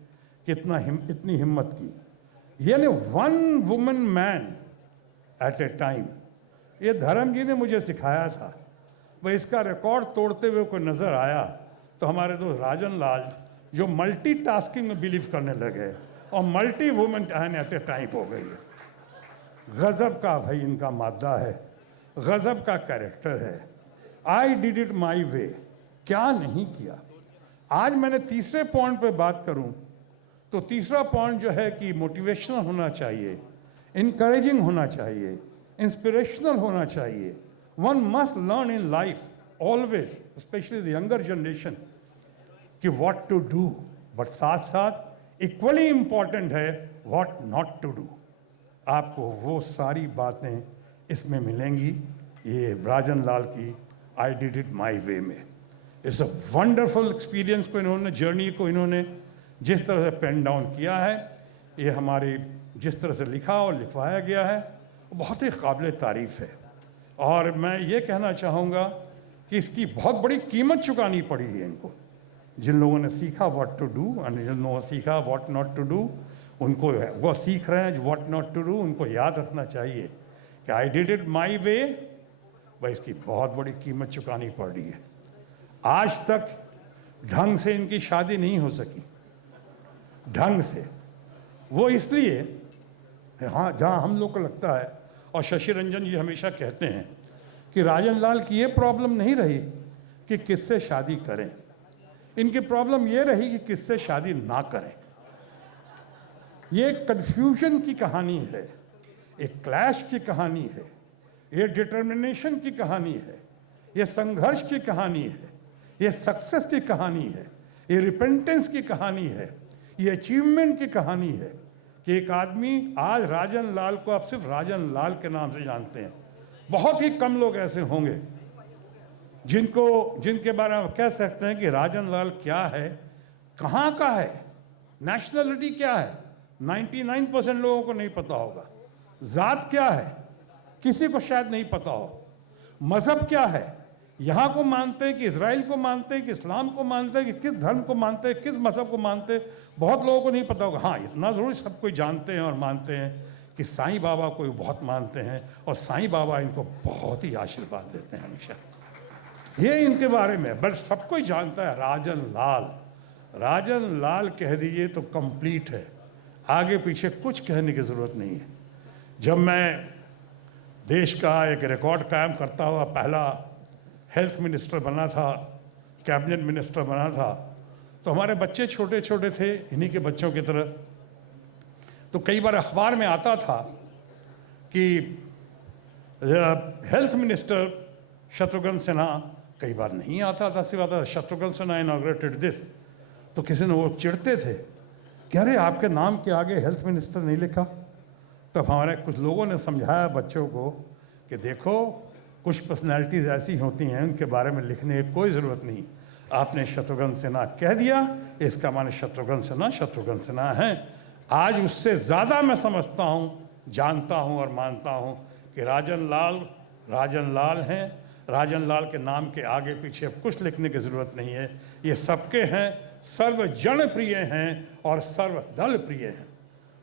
कि इतनी हिम्मत की। यानी वन वुमन मैन एट ए टाइम। ये धर्म जी ने मुझे सिखाया था, वह इसका रिकॉर्ड तोड़ते हुए कोई नज़र आया तो हमारे दोस्त राजन लाल, जो मल्टीटास्किंग में बिलीव करने लगे और multi women at A time हो गई है। गज़ब का भाई इनका मादा है, गज़ब का कैरेक्टर है। आई डिड इट माई वे, क्या नहीं किया। आज मैंने तीसरे पॉइंट पे बात करूं तो तीसरा पॉइंट जो है कि मोटिवेशनल होना चाहिए, इनकरेजिंग होना चाहिए, इंस्पिरेशनल होना चाहिए। One must learn in life always, specially the younger generation, कि व्हाट टू डू, बट साथ साथ इक्वली इंपॉर्टेंट है व्हाट नॉट टू डू। आपको वो सारी बातें इसमें मिलेंगी, ये राजन लाल की आई डिड इट माई वे में। इट्स अ वंडरफुल एक्सपीरियंस को इन्होंने, जर्नी को इन्होंने जिस तरह से पेन डाउन किया है, ये हमारी जिस तरह से लिखा और लिखवाया गया है, वो बहुत ही काबिल तारीफ़ है। और मैं ये कहना चाहूँगा कि इसकी बहुत बड़ी कीमत चुकानी पड़ी है इनको। जिन लोगों ने सीखा व्हाट टू डू और जिन लोगों ने सीखा व्हाट नॉट टू डू, उनको वो सीख रहे हैं व्हाट नॉट टू डू, उनको याद रखना चाहिए कि आई डिड इट माई वे, भाई इसकी बहुत बड़ी कीमत चुकानी पड़ रही है। आज तक ढंग से इनकी शादी नहीं हो सकी, ढंग से, वो इसलिए, हाँ, जहाँ हम लोग को लगता है, और शशि रंजन जी हमेशा कहते हैं कि राजन लाल की ये प्रॉब्लम नहीं रही कि किससे शादी करें, इनकी प्रॉब्लम ये रही कि किससे शादी ना करें। ये कन्फ्यूजन की कहानी है, एक क्लैश की कहानी है, ये डिटर्मिनेशन की कहानी है, ये संघर्ष की कहानी है, ये सक्सेस की कहानी है, ये रिपेंटेंस की कहानी है, ये अचीवमेंट की कहानी है कि एक आदमी, आज राजन लाल को आप सिर्फ राजन लाल के नाम से जानते हैं। बहुत ही कम लोग ऐसे होंगे जिनके बारे में कह सकते हैं कि राजन लाल क्या है, कहाँ का है, नेशनलिटी क्या है। 99% लोगों को नहीं पता होगा। जात क्या है, किसी को शायद नहीं पता हो। मज़हब क्या है, यहाँ को मानते हैं कि इजराइल को मानते हैं कि इस्लाम को मानते हैं कि किस धर्म को मानते हैं, किस मज़हब को मानते हैं, बहुत लोगों को नहीं पता होगा। हाँ, इतना ज़रूर सब कोई जानते हैं और मानते हैं कि साईं बाबा को बहुत मानते हैं और साईं बाबा इनको बहुत ही आशीर्वाद देते हैं हमेशा। ये इनके बारे में बस सब कोई जानता है। राजन लाल, राजन लाल कह दीजिए तो कंप्लीट है, आगे पीछे कुछ कहने की ज़रूरत नहीं है। जब मैं देश का एक रिकॉर्ड कायम करता हुआ पहला हेल्थ मिनिस्टर बना था, कैबिनेट मिनिस्टर बना था, तो हमारे बच्चे छोटे छोटे थे, इन्हीं के बच्चों की तरह। तो कई बार अखबार में आता था कि हेल्थ मिनिस्टर शत्रुघ्न सिन्हा कई बार नहीं आता था, सिर्फ आता शत्रुघ्न सिन्हा इनॉग्रेटेड दिस, तो किसी ने वो चिढ़ते थे कि अरे आपके नाम के आगे हेल्थ मिनिस्टर नहीं लिखा। तब हमारे कुछ लोगों ने समझाया बच्चों को कि देखो कुछ पर्सनैलिटीज़ ऐसी होती हैं उनके बारे में लिखने की कोई ज़रूरत नहीं, आपने शत्रुघ्न सिन्हा कह दिया, इसका माने शत्रुघ्न सिन्हा हैं। आज उससे ज़्यादा मैं समझता हूँ, जानता हूँ और मानता हूँ कि राजन लाल हैं। राजन लाल के नाम के आगे पीछे अब कुछ लिखने की ज़रूरत नहीं है, ये सबके हैं, सर्वजन प्रिय हैं और सर्वदल प्रिय हैं।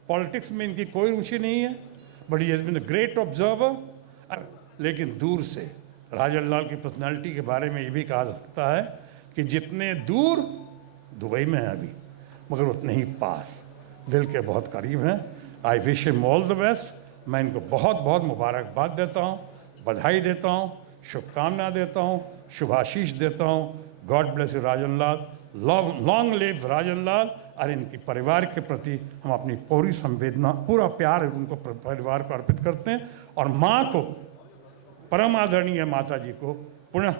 पॉलिटिक्स में इनकी कोई रुचि नहीं है, but he has been a great observer. लेकिन दूर से राजन लाल की पर्सनैलिटी के बारे में ये भी कहा सकता है कि जितने दूर दुबई में है अभी, मगर उतने ही पास, दिल के बहुत करीब हैं। I wish him all the best. मैं इनको बहुत बहुत मुबारकबाद देता हूँ, बधाई देता हूँ, शुभकामना देता हूँ, शुभाशीष देता हूँ। God bless you Rajan Lal, long live Rajan Lal. और इनके परिवार के प्रति हम अपनी पूरी संवेदना, पूरा प्यार उनको परिवार को अर्पित करते हैं और माँ को, परम आदरणीय माता जी को पुनः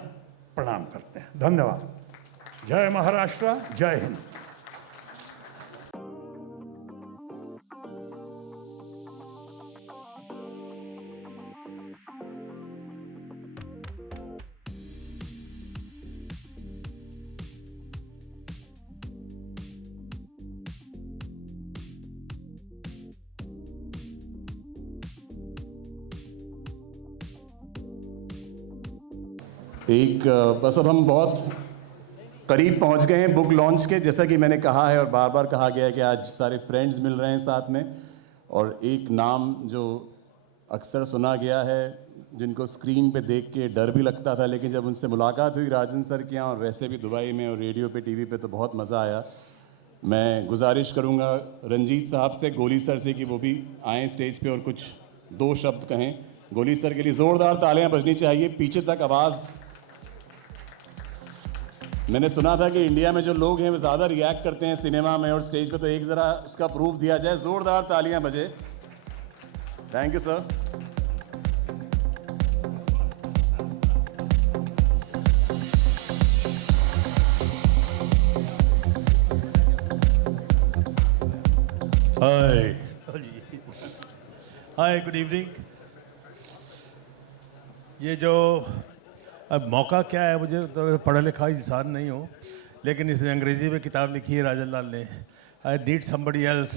प्रणाम करते हैं। धन्यवाद। जय महाराष्ट्र, जय हिंद। बस अब हम बहुत करीब पहुंच गए हैं बुक लॉन्च के। जैसा कि मैंने कहा है और बार बार कहा गया है कि आज सारे फ्रेंड्स मिल रहे हैं साथ में, और एक नाम जो अक्सर सुना गया है, जिनको स्क्रीन पे देख के डर भी लगता था, लेकिन जब उनसे मुलाकात हुई राजन सर के यहाँ और वैसे भी दुबई में और रेडियो पे, टीवी पे, तो बहुत मज़ा आया। मैं गुजारिश करूँगा रंजीत साहब से, गोली सर से, कि वो भी आएँ स्टेज पे और कुछ दो शब्द कहें। गोली सर के लिए ज़ोरदार तालियां बजनी चाहिए, पीछे तक आवाज़। मैंने सुना था कि इंडिया में जो लोग हैं वो ज़्यादा रिएक्ट करते हैं सिनेमा में और स्टेज पे, तो एक ज़रा उसका प्रूफ दिया जाए। ज़ोरदार तालियां बजे। Thank you sir. Hi, good evening. ये जो अब मौका क्या है, मुझे तो पढ़ा लिखा इंसान नहीं हूँ, लेकिन इसने अंग्रेज़ी में किताब लिखी है राजन लाल ने। I need somebody else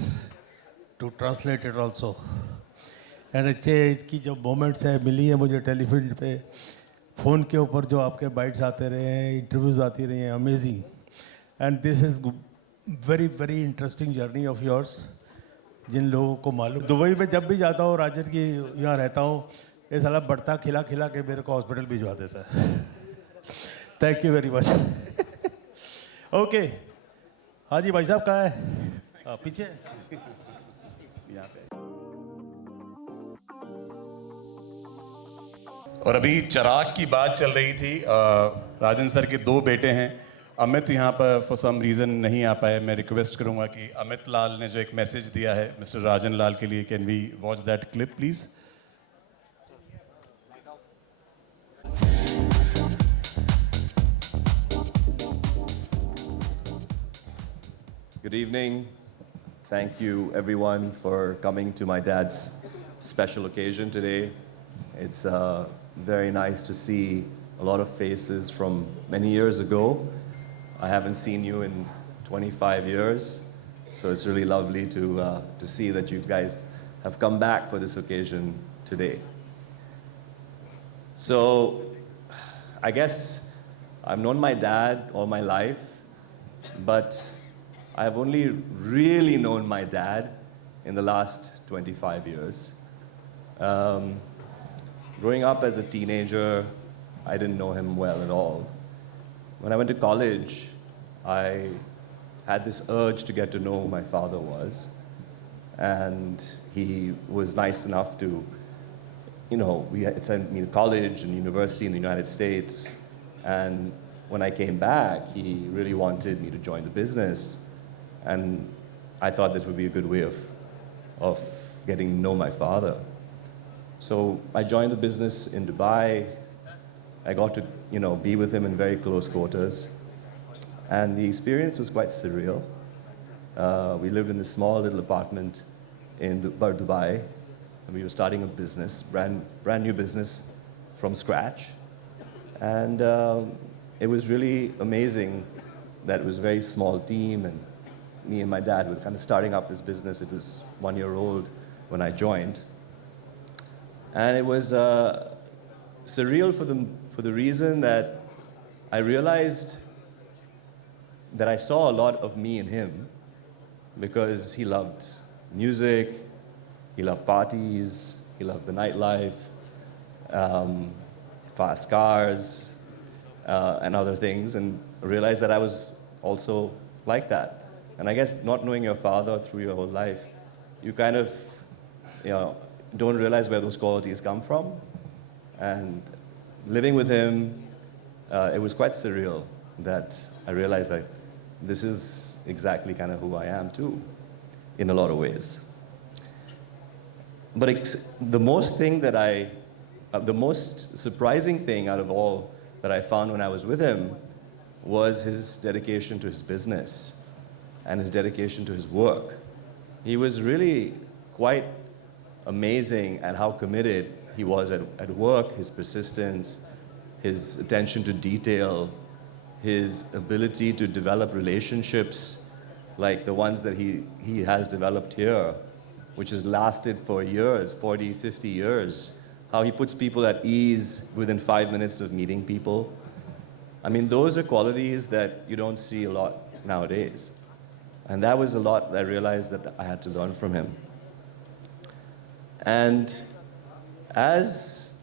to translate it also. And अच्छे की जो मोमेंट्स है मिली है मुझे टेलीफिल्म पे, फ़ोन के ऊपर जो आपके बाइट्स आते रहे हैं, इंटरव्यूज़ आती रही हैं, amazing. And this is very very interesting journey of yours. जिन लोगों को मालूम, दुबई में जब भी जाता हूँ, राजन की यहाँ रहता हूँ, ये साला बढ़ता खिला खिला के मेरे को हॉस्पिटल भिजवा देता है। Thank you very much. Okay, हाँ जी, भाई साहब कहाँ है? पीछे यहाँ पे। और अभी चिराग की बात चल रही थी। राजन सर के दो बेटे हैं। अमित यहाँ पर फॉर सम रीज़न नहीं आ पाए। मैं रिक्वेस्ट करूँगा कि अमित लाल ने जो एक मैसेज दिया है मिस्टर राजन लाल के लिए, can we watch that clip please? Good evening. Thank you everyone for coming to my dad's special occasion today. It's very nice to see a lot of faces from many years ago. I haven't seen you in 25 years, so it's really lovely to see that you guys have come back for this occasion today. So, I guess I've known my dad all my life, but I've only really known my dad in the last 25 years. Growing up as a teenager, I didn't know him well at all. When I went to college, I had this urge to get to know who my father was. And he was nice enough to, you know, sent me to college and university in the United States. And when I came back, he really wanted me to join the business. And I thought this would be a good way of getting to know my father. So I joined the business in Dubai. I got to, be with him in very close quarters. And the experience was quite surreal. We lived in this small little apartment in Dubai. And we were starting a business, brand new business from scratch. And it was really amazing that it was a very small team, and me and my dad were kind of starting up this business. It was 1 year old when I joined. And it was surreal for the reason that I realized that I saw a lot of me in him, because he loved music, he loved parties, he loved the nightlife, fast cars, and other things, and I realized that I was also like that. And I guess not knowing your father through your whole life, you kind of, don't realize where those qualities come from. And living with him, it was quite surreal that I realized that this is exactly kind of who I am too, in a lot of ways. But the most surprising thing out of all that I found when I was with him was his dedication to his business and his dedication to his work. He was really quite amazing at how committed he was at work, his persistence, his attention to detail, his ability to develop relationships like the ones that he has developed here, which has lasted for years, 40, 50 years. How he puts people at ease within 5 minutes of meeting people. I mean, those are qualities that you don't see a lot nowadays. And that was a lot that I realized that I had to learn from him. And as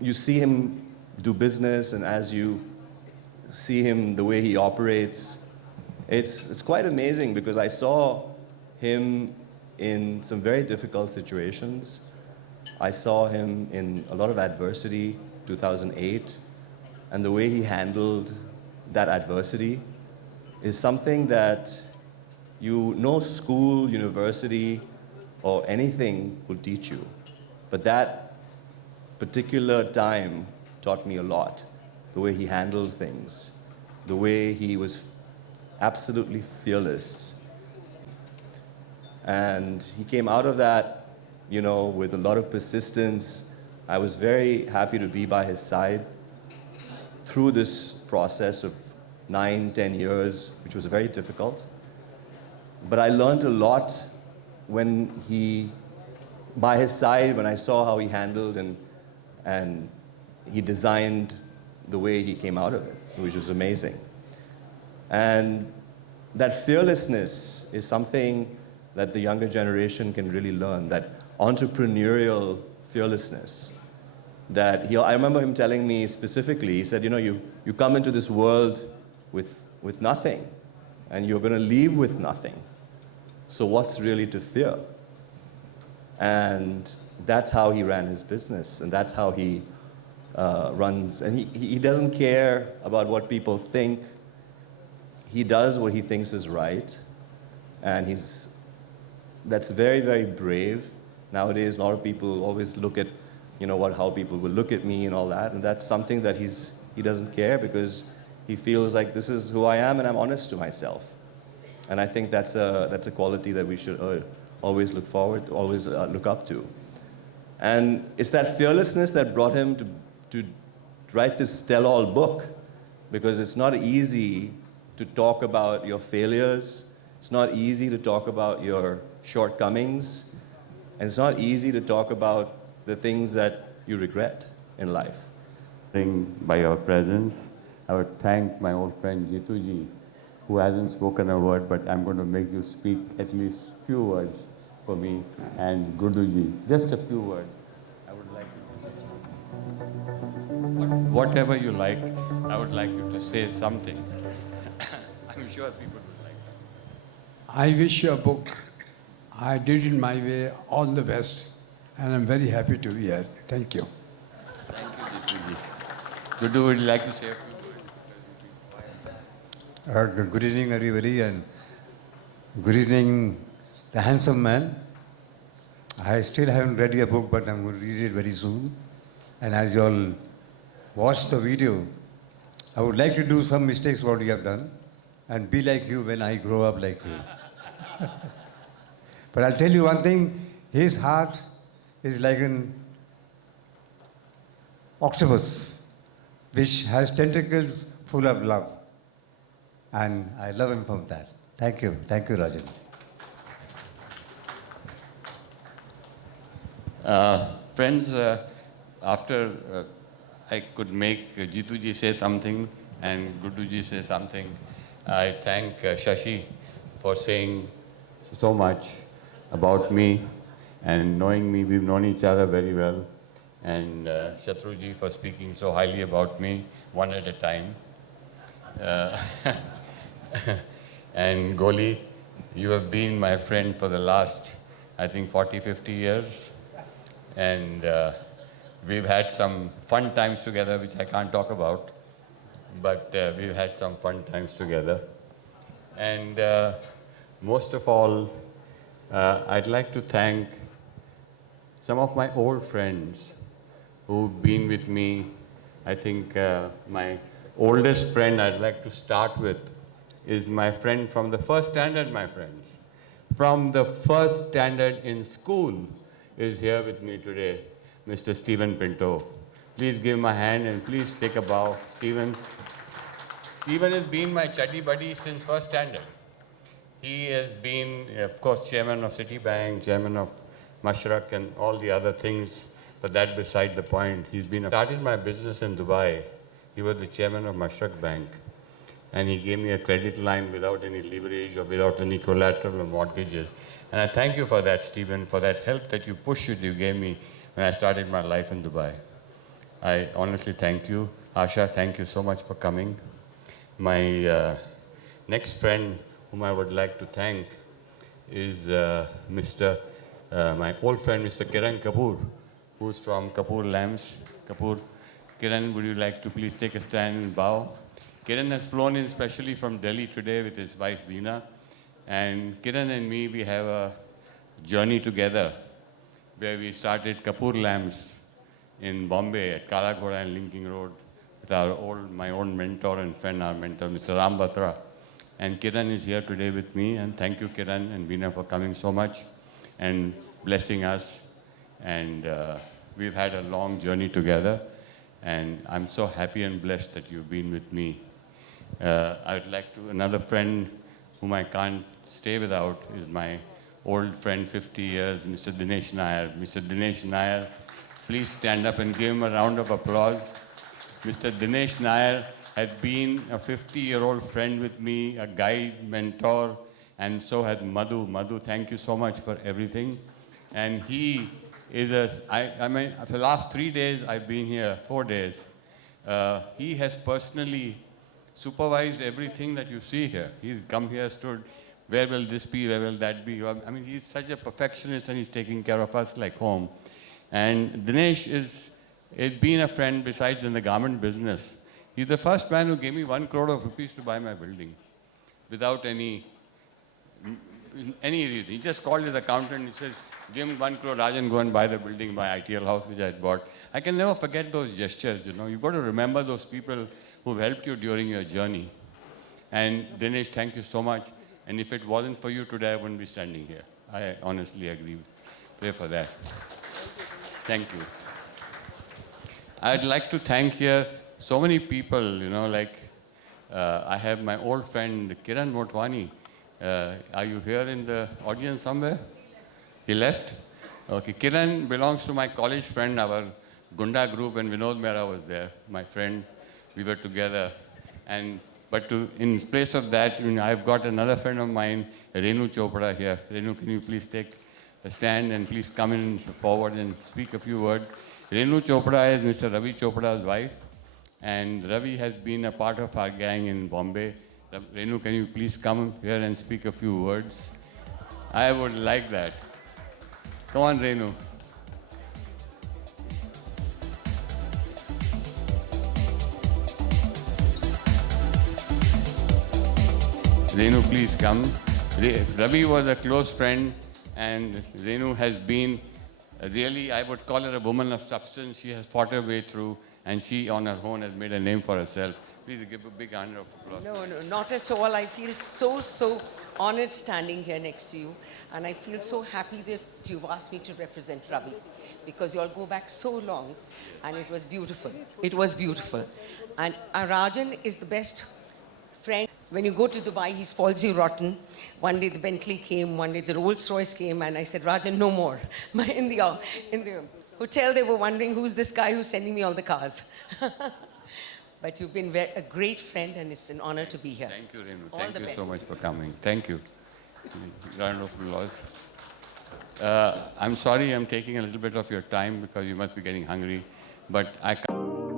you see him do business, and as you see him, the way he operates, it's quite amazing, because I saw him in some very difficult situations. I saw him in a lot of adversity, 2008, and the way he handled that adversity is something that no school, university, or anything will teach you. But that particular time taught me a lot. The way he handled things, the way he was absolutely fearless. And he came out of that, with a lot of persistence. I was very happy to be by his side through this process of 9, 10 years, which was very difficult. But I learned a lot when by his side, when I saw how he handled and he designed the way he came out of it, which was amazing. And that fearlessness is something that the younger generation can really learn, that entrepreneurial fearlessness. I remember him telling me specifically, he said, you come into this world with nothing, and you're going to leave with nothing. So what's really to fear? And that's how he ran his business, and that's how he runs. And he doesn't care about what people think. He does what he thinks is right, and that's very, very brave. Nowadays, a lot of people always look at, how people will look at me and all that, and that's something that he doesn't care, because he feels like this is who I am and I'm honest to myself. And I think that's a quality that we should always look up to. And it's that fearlessness that brought him to write this tell-all book, because it's not easy to talk about your failures. It's not easy to talk about your shortcomings. And it's not easy to talk about the things that you regret in life. By your presence, I would thank my old friend Jituji, who hasn't spoken a word, but I'm going to make you speak at least few words for me, and Guruji, just a few words. I would like you, whatever you like, I would like you to say something. I'm sure people would like that. I wish you a book. I did it my way. All the best. And I'm very happy to be here. Thank you. Thank you, Jituji. Gudu, would you like to say a few words? Good evening, everybody, and good evening, the handsome man. I still haven't read your book, but I'm going to read it very soon. And as you all watch the video, I would like to do some mistakes what you have done and be like you when I grow up like you. But I'll tell you one thing, his heart is like an octopus which has tentacles full of love. And I love him from that. Thank you, Rajan. Friends, after I could make Jeetu ji say something and Guddu ji say something, I thank Shashi for saying so much about me and knowing me. We've known each other very well. And Shatru ji for speaking so highly about me, one at a time. And Goli, you have been my friend for the last, I think, 40, 50 years. And we've had some fun times together, which I can't talk about. But we've had some fun times together. And most of all, I'd like to thank some of my old friends who've been with me. I think my oldest friend I'd like to start with is my friend from the first standard, my friends. From the first standard in school is here with me today, Mr. Stephen Pinto. Please give him a hand and please take a bow. Stephen has been my chuddy buddy since first standard. He has been, of course, chairman of Citibank, chairman of Mashrak and all the other things, but that beside the point. Started my business in Dubai. He was the chairman of Mashrak Bank. And he gave me a credit line without any leverage or without any collateral or mortgages. And I thank you for that, Stephen, for that help that you gave me when I started my life in Dubai. I honestly thank you. Asha, thank you so much for coming. My next friend whom I would like to thank is my old friend, Mr. Kiran Kapoor, who's from Kapoor Lamps. Kiran, would you like to please take a stand and bow? Kiran has flown in specially from Delhi today with his wife, Veena. And Kiran and me, we have a journey together where we started Kapoor Lamps in Bombay at Kala Ghoda and Linking Road with my own mentor and friend, our mentor, Mr. Ram Batra. And Kiran is here today with me. And thank you, Kiran and Veena, for coming so much and blessing us. And we've had a long journey together. And I'm so happy and blessed that you've been with me. Another friend whom I can't stay without is my old friend, 50 years, Mr. Dinesh Nair. Mr. Dinesh Nair, please stand up and give him a round of applause. Mr. Dinesh Nair has been a 50-year-old friend with me, a guide, mentor, and so has Madhu. Madhu, thank you so much for everything. And he is for the last 3 days I've been here, 4 days. He has personally supervised everything that you see here. He's come here, stood, where will this be, where will that be? I mean, he's such a perfectionist and he's taking care of us like home. And Dinesh has been a friend besides in the garment business. He's the first man who gave me 1 crore of rupees to buy my building without any reason. He just called his accountant and he says, give me 1 crore, Rajan, go and buy the building, my ITL house which I had bought. I can never forget those gestures, you know. You've got to remember those people who've helped you during your journey. And Dinesh, thank you so much. And if it wasn't for you today, I wouldn't be standing here. I honestly agree. Pray for that. Thank you. I'd like to thank here so many people, you know, like I have my old friend Kiran Motwani. Are you here in the audience somewhere? He left? Okay, Kiran belongs to my college friend, our Gunda group, and Vinod Mehra was there, my friend. We were together. But in place of that, I've got another friend of mine, Renu Chopra here. Renu, can you please take a stand and please come in forward and speak a few words. Renu Chopra is Mr. Ravi Chopra's wife, and Ravi has been a part of our gang in Bombay. Renu, can you please come here and speak a few words? I would like that. Come on, Renu. Renu, please come. Ravi was a close friend, and Renu has been Really, I would call her a woman of substance. She has fought her way through, and she on her own has made a name for herself. Please give a big round of applause. No, not at all. I feel so honored standing here next to you. And I feel so happy that you've asked me to represent Ravi, because you all go back so long, and it was beautiful. It was beautiful. And Rajan is the best friend. When you go to Dubai, he spoils you rotten. One day the Bentley came, one day the Rolls Royce came, and I said, Rajan, no more. In the hotel, they were wondering, who's this guy who's sending me all the cars? But you've been a great friend, and it's an honor to be here. Thank you, Renu. All Thank the you best. so much for coming. Thank you. Round of applause. I'm sorry I'm taking a little bit of your time because you must be getting hungry, but I can't.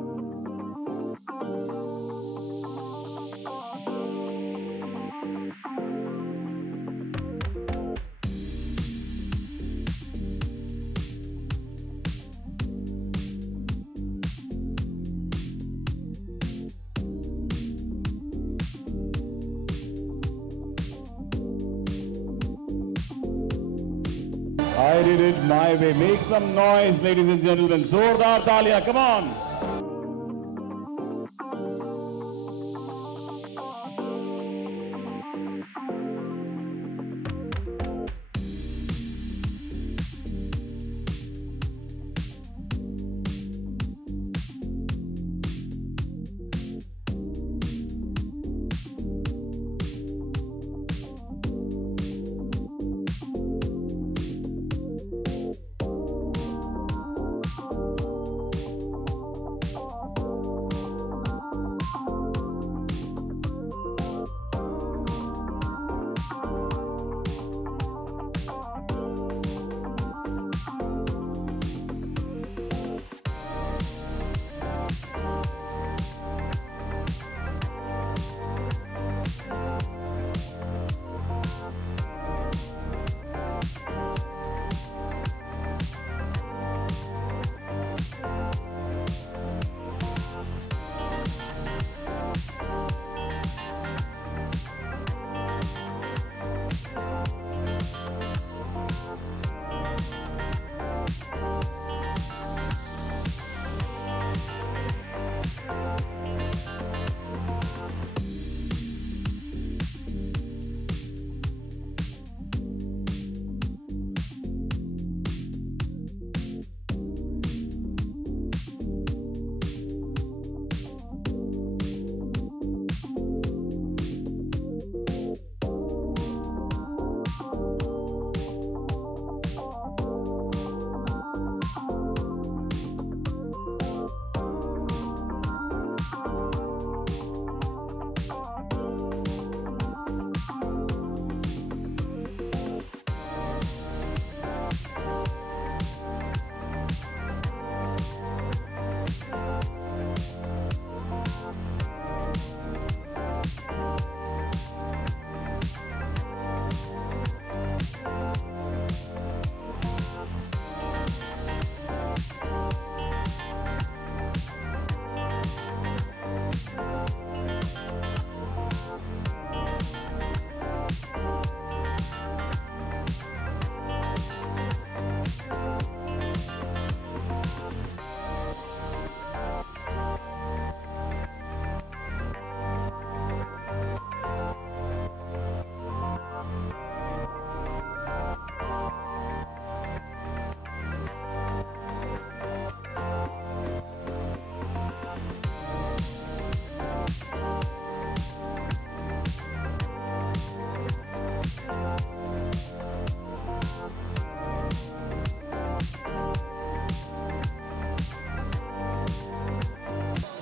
I did it my way. Make some noise, ladies and gentlemen. Zordar taaliyan, come on.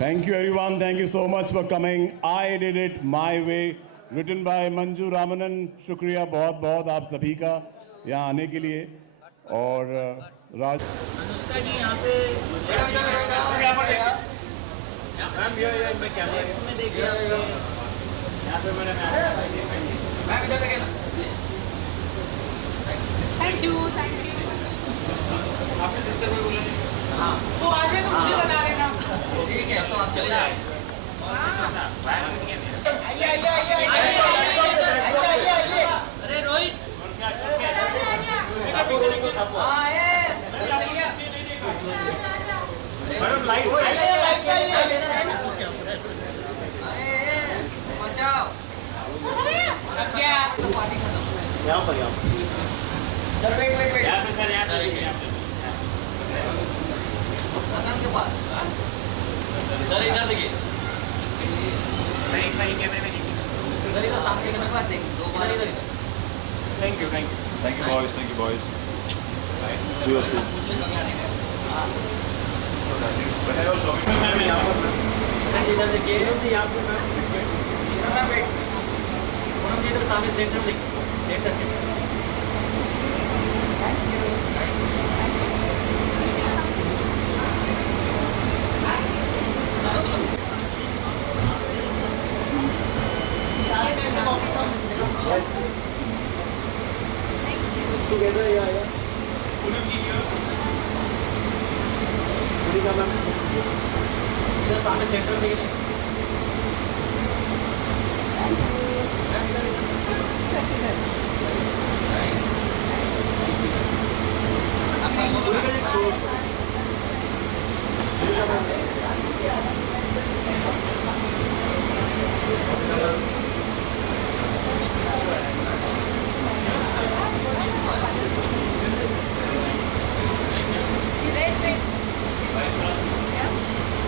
Thank you everyone. Thank you so much for coming. I did it my way. Written by Manju Ramanan. शुक्रिया बहुत बहुत आप सभी का यहाँ आने के लिए और राज अनुष्का जी यहाँ पे में देखिए यहाँ पे मैंने थैंक यू आपके सिस्टर में बोले हाँ वो आ जाए तो मुझे बता देना ठीक है तो आप चले जाए अरे रोहित यहाँ पर सर वेट यहाँ पे सर के पास सर इधर देखिए कैमरे में सर इधर सामने कैमरे में देख दो बार इधर thank you boys see you soon इधर देखिए यहाँ पे इधर सामने सेंटर देखिए सेंटर together, yeah. इधर सामने सेंटर में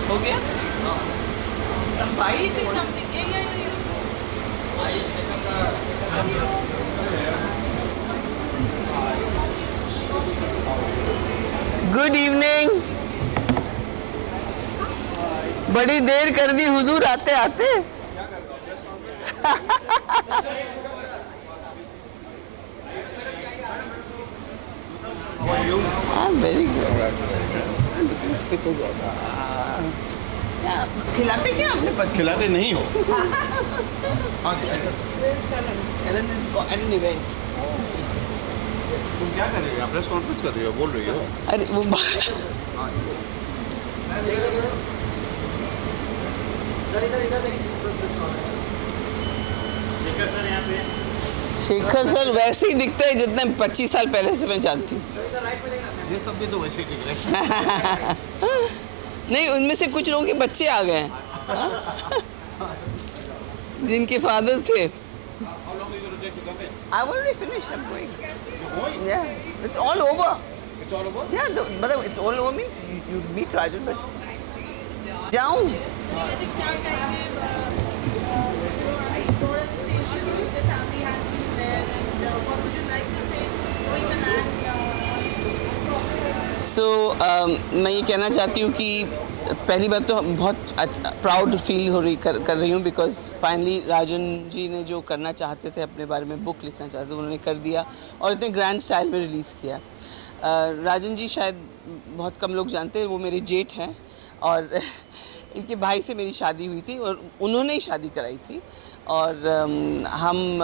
हो गया भाई से समथिंग गुड इवनिंग। बड़ी देर कर दी हुजूर आते आते। Very good. खिलाते क्या अपने पर? खिलाते नहीं हो। तुम क्या कर रही हो? प्रेस कॉन्फ्रेंस कर रही हो, बोल रही हो? अरे वो शेखर सर वैसे ही दिखते हैं जितने 25 साल पहले से मैं जानती हूँ। ये सब भी तो वैसे ही दिख रहे हैं। नहीं, उनमें से कुछ लोगों के बच्चे आ गए हैं जिनके फादर्स थे। I've already finished. I'm going. You're going? Yeah. It's all over. It's all over? Yeah, but it's all over means you meet Rajan, but जाऊँ? So मैं ये कहना चाहती हूँ कि पहली बात तो बहुत प्राउड फील हो रही कर रही हूँ बिकॉज फाइनली राजन जी ने जो करना चाहते थे, अपने बारे में बुक लिखना चाहते थे, उन्होंने कर दिया और इतने ग्रैंड स्टाइल में रिलीज़ किया। राजन जी शायद बहुत कम लोग जानते हैं, वो मेरे जेठ हैं और इनके भाई से मेरी शादी हुई थी और उन्होंने ही शादी कराई थी। और हम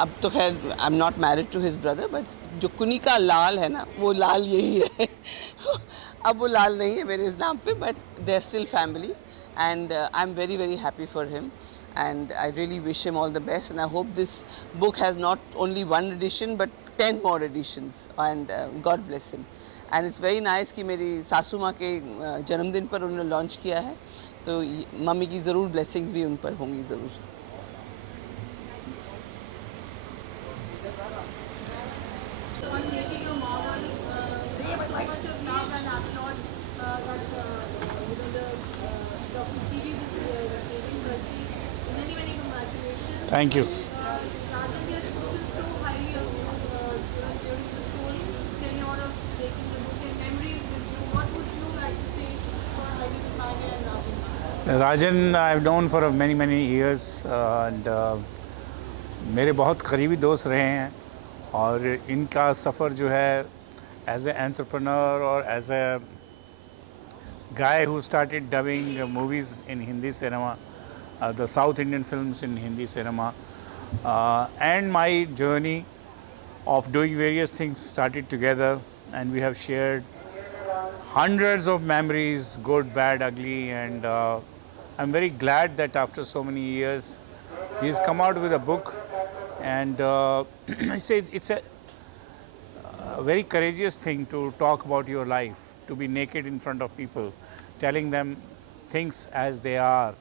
अब तो खैर I am not married to his brother, but जो कुनी का लाल है ना, वो लाल यही है। अब वो लाल नहीं है मेरे इस नाम पे, but they are still family and I am very very happy for him and I really wish him all the best, and I hope this book has not only one edition but 10 more editions, and God bless him. And it's very nice कि मेरी सासू माँ के जन्मदिन पर उन्होंने launch किया है, तो मम्मी की ज़रूर ब्लेसिंग्स भी उन पर होंगी ज़रूर। Thank you. Rajan I've known for many years and मेरे बहुत करीबी दोस्त रहे हैं और इनका सफ़र जो है as an entrepreneur or as a guy who started dubbing movies in Hindi cinema, the South Indian films in Hindi cinema, and my journey of doing various things started together, and we have shared hundreds of memories, good, bad, ugly, and I'm very glad that after so many years he's come out with a book, and I say it's a very courageous thing to talk about your life, to be naked in front of people, telling them things as they are.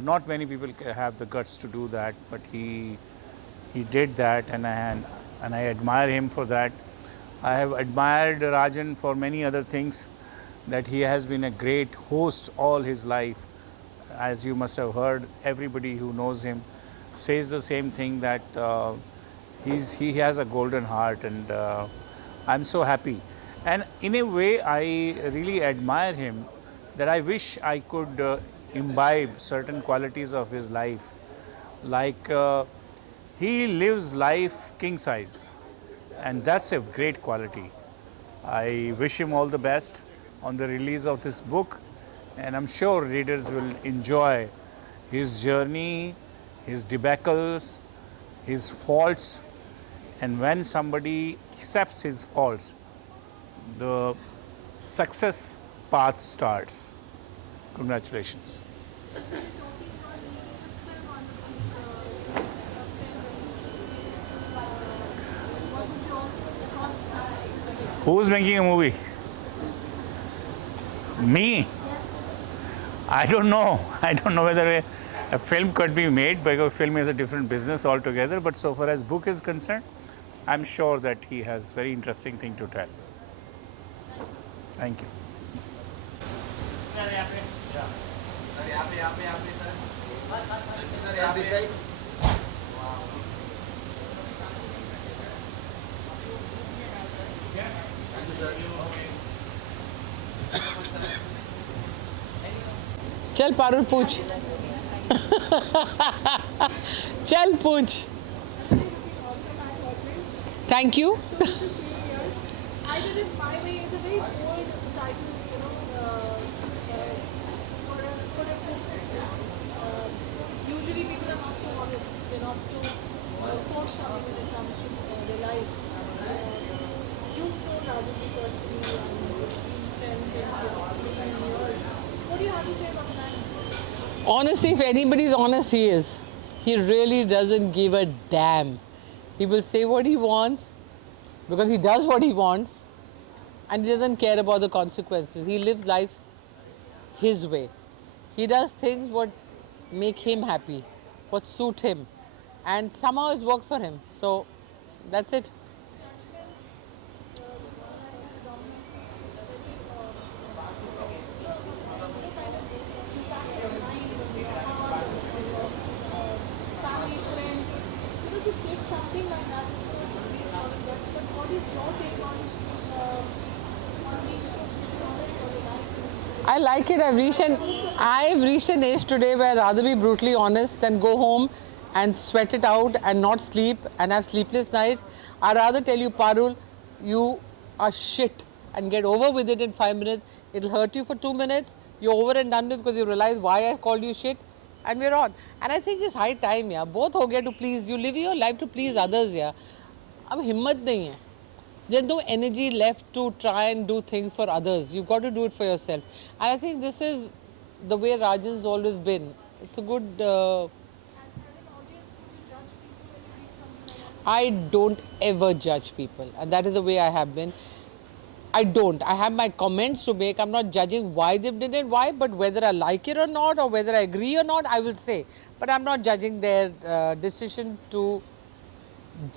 Not many people have the guts to do that, but he did that, and and I admire him for that. I have admired Rajan for many other things, that he has been a great host all his life. As you must have heard, everybody who knows him says the same thing, that he has a golden heart, and I'm so happy. And in a way, I really admire him, that I wish I could imbibe certain qualities of his life. Like he lives life king size, and that's a great quality. I wish him all the best on the release of this book, and I'm sure readers will enjoy his journey, his debacles, his faults, and when somebody accepts his faults, the success path starts. Congratulations. Who's making a movie? Me? I don't know. I don't know whether a film could be made, because film is a different business altogether. But so far as book is concerned, I'm sure that he has very interesting thing to tell. Thank you. चल पारुल पूछ चल पूछ thank you I Did It My Way is a very bold title, for a book. Usually people are not so honest, they're not so forthcoming when it comes to their lives. You've known Rajan personally and you've been friends for many years. What do you have to say about that? Honestly, if anybody's honest, he is. He really doesn't give a damn. He will say what he wants because he does what he wants, and he doesn't care about the consequences. He lives life his way. He does things what make him happy, what suit him, and somehow it's worked for him. So that's it. I like it. I've reached an age today where I'd rather be brutally honest than go home and sweat it out and not sleep and have sleepless nights. I'd rather tell you, Parul, you are shit, and get over with it in 5 minutes. It'll hurt you for 2 minutes. You're over and done with because you realize why I called you shit, and we're on. And I think it's high time, yeah. Both ho gaya to please. You live your life to please others, yeah. Ab himmat nahi hai. There's no energy left to try and do things for others. You've got to do it for yourself. And I think this is the way Rajan's always been. It's a good... I don't ever judge people, and that is the way I have been. I don't. I have my comments to make. I'm not judging why they did it, why, but whether I like it or not, or whether I agree or not, I will say. But I'm not judging their decision to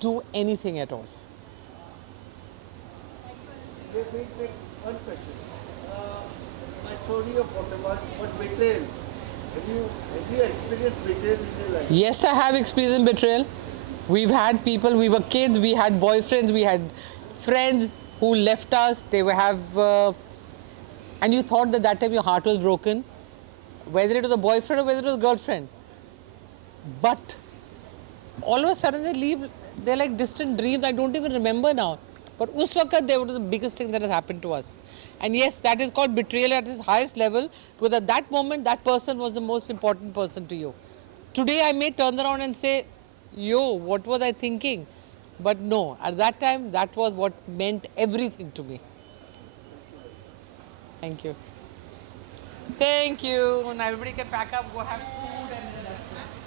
do anything at all. Wait, one question. My story of what betrayal. Have you experienced betrayal in your life? Yes, I have experienced betrayal. We've had people, we were kids, we had boyfriends, we had friends who left us. They would have, and you thought that time your heart was broken, whether it was a boyfriend or whether it was a girlfriend. But all of a sudden they leave, they're like distant dreams. I don't even remember now. But us waqt, they were the biggest thing that has happened to us. And yes, that is called betrayal at its highest level, because at that moment, that person was the most important person to you. Today, I may turn around and say, yo, what was I thinking? But no, at that time, that was what meant everything to me. Thank you. Thank you. Now everybody can pack up, go have...